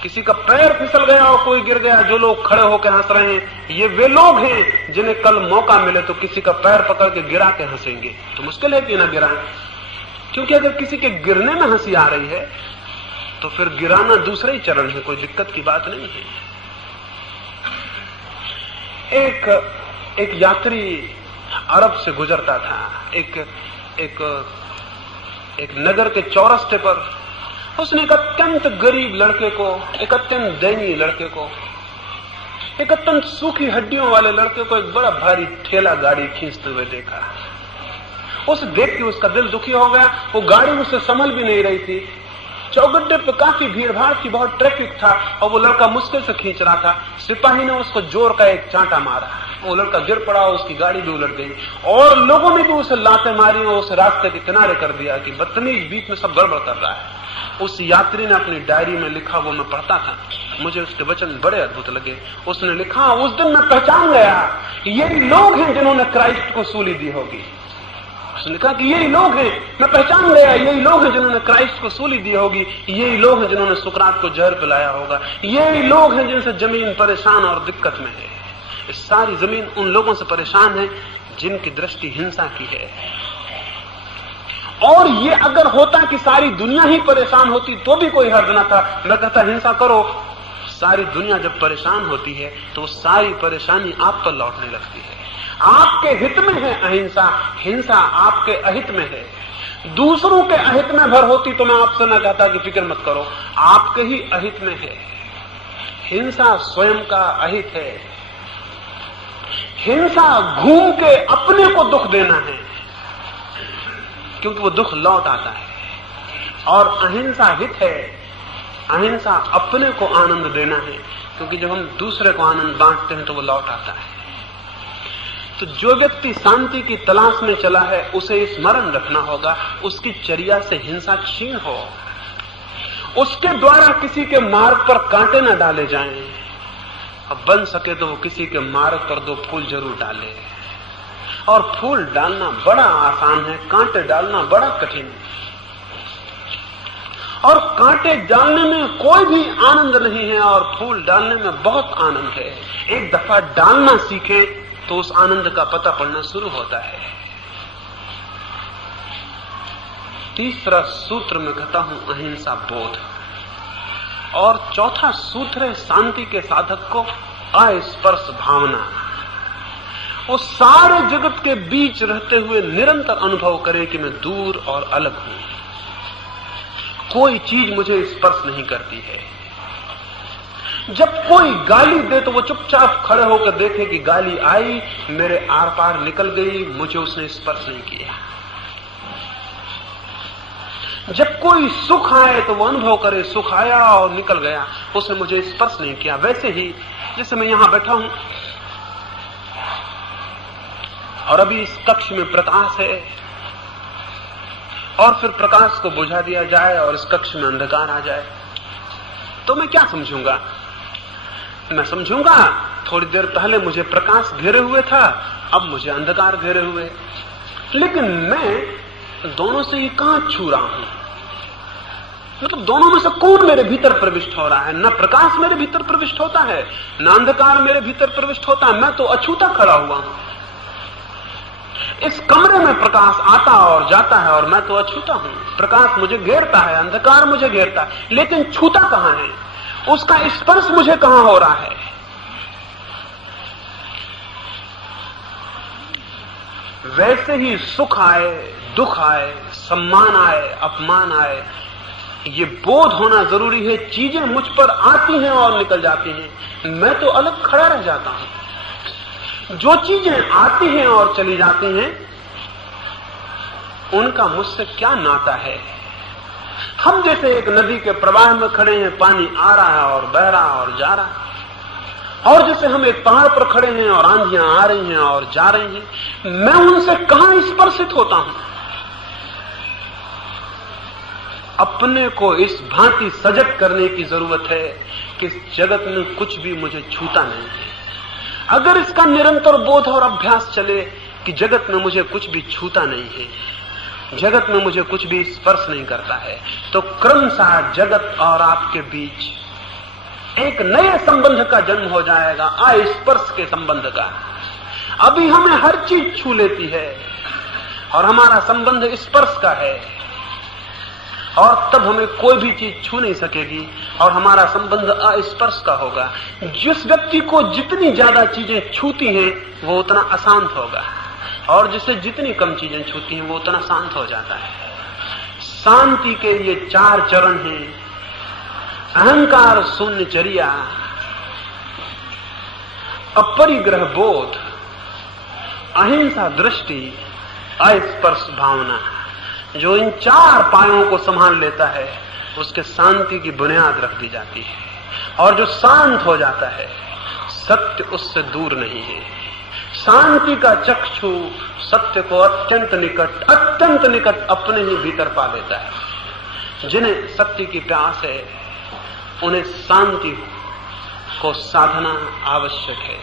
किसी का पैर फिसल गया और कोई गिर गया, जो लोग खड़े होकर हंस रहे हैं ये वे लोग हैं जिन्हें कल मौका मिले तो किसी का पैर पकड़ के गिरा के हंसेंगे। तो मुश्किल है कि ना गिराएं, क्योंकि अगर किसी के गिरने में हंसी आ रही है तो फिर गिराना दूसरा ही चरण है, कोई दिक्कत की बात नहीं है। एक यात्री अरब से गुजरता था, एक नगर के चौरस्ते पर उसने एक अत्यंत गरीब लड़के को, एक अत्यंत दयनीय लड़के को, एक अत्यंत सूखी हड्डियों वाले लड़के को एक बड़ा भारी ठेला गाड़ी खींचते हुए देखा। उसे देख के उसका दिल दुखी हो गया। वो गाड़ी उसे संभल भी नहीं रही थी। चौगड्डे पे काफी भीड़ भाड़ थी, बहुत ट्रैफिक था और वो लड़का मुश्किल से खींच रहा था। सिपाही ने उसको जोर का एक चांटा मारा, वो लड़का गिर पड़ा, उसकी गाड़ी भी उलट गई और लोगों ने भी उसे लातें मारी और उसे रास्ते के किनारे कर दिया कि बदतमीज बीच में सब गड़बड़ कर रहा है। उस यात्री ने अपनी डायरी में लिखा, वो मैं पढ़ता था, मुझे उसके वचन बड़े अद्भुत लगे। उसने लिखा, उस दिन मैं पहचान गया यही लोग हैं जिन्होंने क्राइस्ट को सूली दी होगी। उसने कहा कि यही लोग हैं, मैं पहचान गया यही लोग हैं जिन्होंने क्राइस्ट को सूली दी होगी, यही लोग हैं जिन्होंने सुकरात को जहर पिलाया होगा, यही लोग हैं जिनसे जमीन परेशान और दिक्कत में है। इस सारी जमीन उन लोगों से परेशान है जिनकी दृष्टि हिंसा की है। और ये अगर होता कि सारी दुनिया ही परेशान होती तो भी कोई हर्ज न था। मैं कहता हिंसा करो। सारी दुनिया जब परेशान होती है तो सारी परेशानी आप पर लौटने लगती है। आपके हित में है अहिंसा, हिंसा आपके अहित में है। दूसरों के अहित में भर होती तो मैं आपसे न कहता कि फिक्र मत करो, आपके ही अहित में है। हिंसा स्वयं का अहित है। हिंसा घूम के अपने को दुख देना है, क्योंकि वो दुख लौट आता है। और अहिंसा हित है, अहिंसा अपने को आनंद देना है, क्योंकि जब हम दूसरे को आनंद बांटते हैं तो वो लौट आता है। तो जो व्यक्ति शांति की तलाश में चला है उसे स्मरण रखना होगा, उसकी चर्या से हिंसा क्षीण हो, उसके द्वारा किसी के मार्ग पर कांटे न डाले जाएं। अब बन सके तो वो किसी के मार्ग पर 2 फूल जरूर डाले। और फूल डालना बड़ा आसान है, कांटे डालना बड़ा कठिन है। और कांटे डालने में कोई भी आनंद नहीं है और फूल डालने में बहुत आनंद है। एक दफा डालना सीखे तो उस आनंद का पता पड़ना शुरू होता है। तीसरा सूत्र में कहता हूं अहिंसा बोध, और चौथा सूत्र है शांति के साधक को अस्पर्श भावना। वो सारे जगत के बीच रहते हुए निरंतर अनुभव करे कि मैं दूर और अलग हूं, कोई चीज मुझे स्पर्श नहीं करती है। जब कोई गाली दे तो वो चुपचाप खड़े होकर देखे कि गाली आई, मेरे आर पार निकल गई, मुझे उसने स्पर्श नहीं किया। जब कोई सुख आए तो वो अनुभव करे सुख आया और निकल गया, उसने मुझे स्पर्श नहीं किया। वैसे ही जैसे मैं यहां बैठा हूं और अभी इस कक्ष में प्रकाश है और फिर प्रकाश को बुझा दिया जाए और इस कक्ष में अंधकार आ जाए, तो मैं क्या समझूंगा? मैं समझूंगा थोड़ी देर पहले मुझे प्रकाश घेरे हुए था, अब मुझे अंधकार घेरे हुए। लेकिन मैं दोनों से ही कहां छू रहा हूं? मतलब दोनों में से कौन मेरे भीतर प्रविष्ट हो रहा है? न प्रकाश मेरे भीतर प्रविष्ट होता है, न अंधकार मेरे भीतर प्रविष्ट होता है। मैं तो अछूता खड़ा हुआ हूं। इस कमरे में प्रकाश आता और जाता है और मैं तो अछूता हूं। प्रकाश मुझे घेरता है, अंधकार मुझे घेरता है, लेकिन छूता कहां है? उसका स्पर्श मुझे कहां हो रहा है? वैसे ही सुख आए, दुख आए, सम्मान आए, अपमान आए, ये बोध होना जरूरी है। चीजें मुझ पर आती हैं और निकल जाती हैं, मैं तो अलग खड़ा रह जाता हूं। जो चीजें आती हैं और चली जाती हैं उनका मुझसे क्या नाता है? हम जैसे एक नदी के प्रवाह में खड़े हैं, पानी आ रहा है और बह रहा है और जा रहा है, और जैसे हम एक पहाड़ पर खड़े हैं और आंधियां आ रही हैं और जा रही हैं, मैं उनसे कहां स्पर्शित होता हूं? अपने को इस भांति सजग करने की जरूरत है कि इस जगत में कुछ भी मुझे छूता नहीं है। अगर इसका निरंतर बोध और अभ्यास चले कि जगत में मुझे कुछ भी छूता नहीं है, जगत में मुझे कुछ भी स्पर्श नहीं करता है, तो क्रमशः जगत और आपके बीच एक नए संबंध का जन्म हो जाएगा, अस्पर्श के संबंध का। अभी हमें हर चीज छू लेती है और हमारा संबंध स्पर्श का है, और तब हमें कोई भी चीज छू नहीं सकेगी और हमारा संबंध अस्पर्श का होगा। जिस व्यक्ति को जितनी ज्यादा चीजें छूती हैं वो उतना अशांत होगा, और जिसे जितनी कम चीजें छूती हैं वो उतना शांत हो जाता है। शांति के ये 4 चरण हैं: अहंकार शून्य चर्या, अपरिग्रह बोध, अहिंसा दृष्टि, अस्पर्श भावना। जो इन 4 पायों को संभाल लेता है उसके शांति की बुनियाद रख दी जाती है, और जो शांत हो जाता है सत्य उससे दूर नहीं है। शांति का चक्षु सत्य को अत्यंत निकट अपने ही भीतर पा लेता है। जिन्हें सत्य की प्यास है उन्हें शांति को साधना आवश्यक है।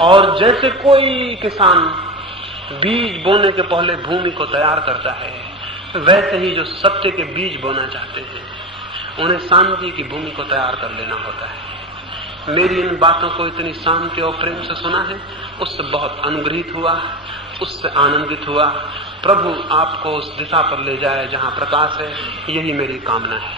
और जैसे कोई किसान बीज बोने के पहले भूमि को तैयार करता है, वैसे ही जो सत्य के बीज बोना चाहते हैं उन्हें शांति की भूमि को तैयार कर लेना होता है। मेरी इन बातों को इतनी शांति और प्रेम से सुना है, उससे बहुत अनुग्रहित हुआ, उससे आनंदित हुआ। प्रभु आपको उस दिशा पर ले जाए जहां प्रकाश है, यही मेरी कामना है।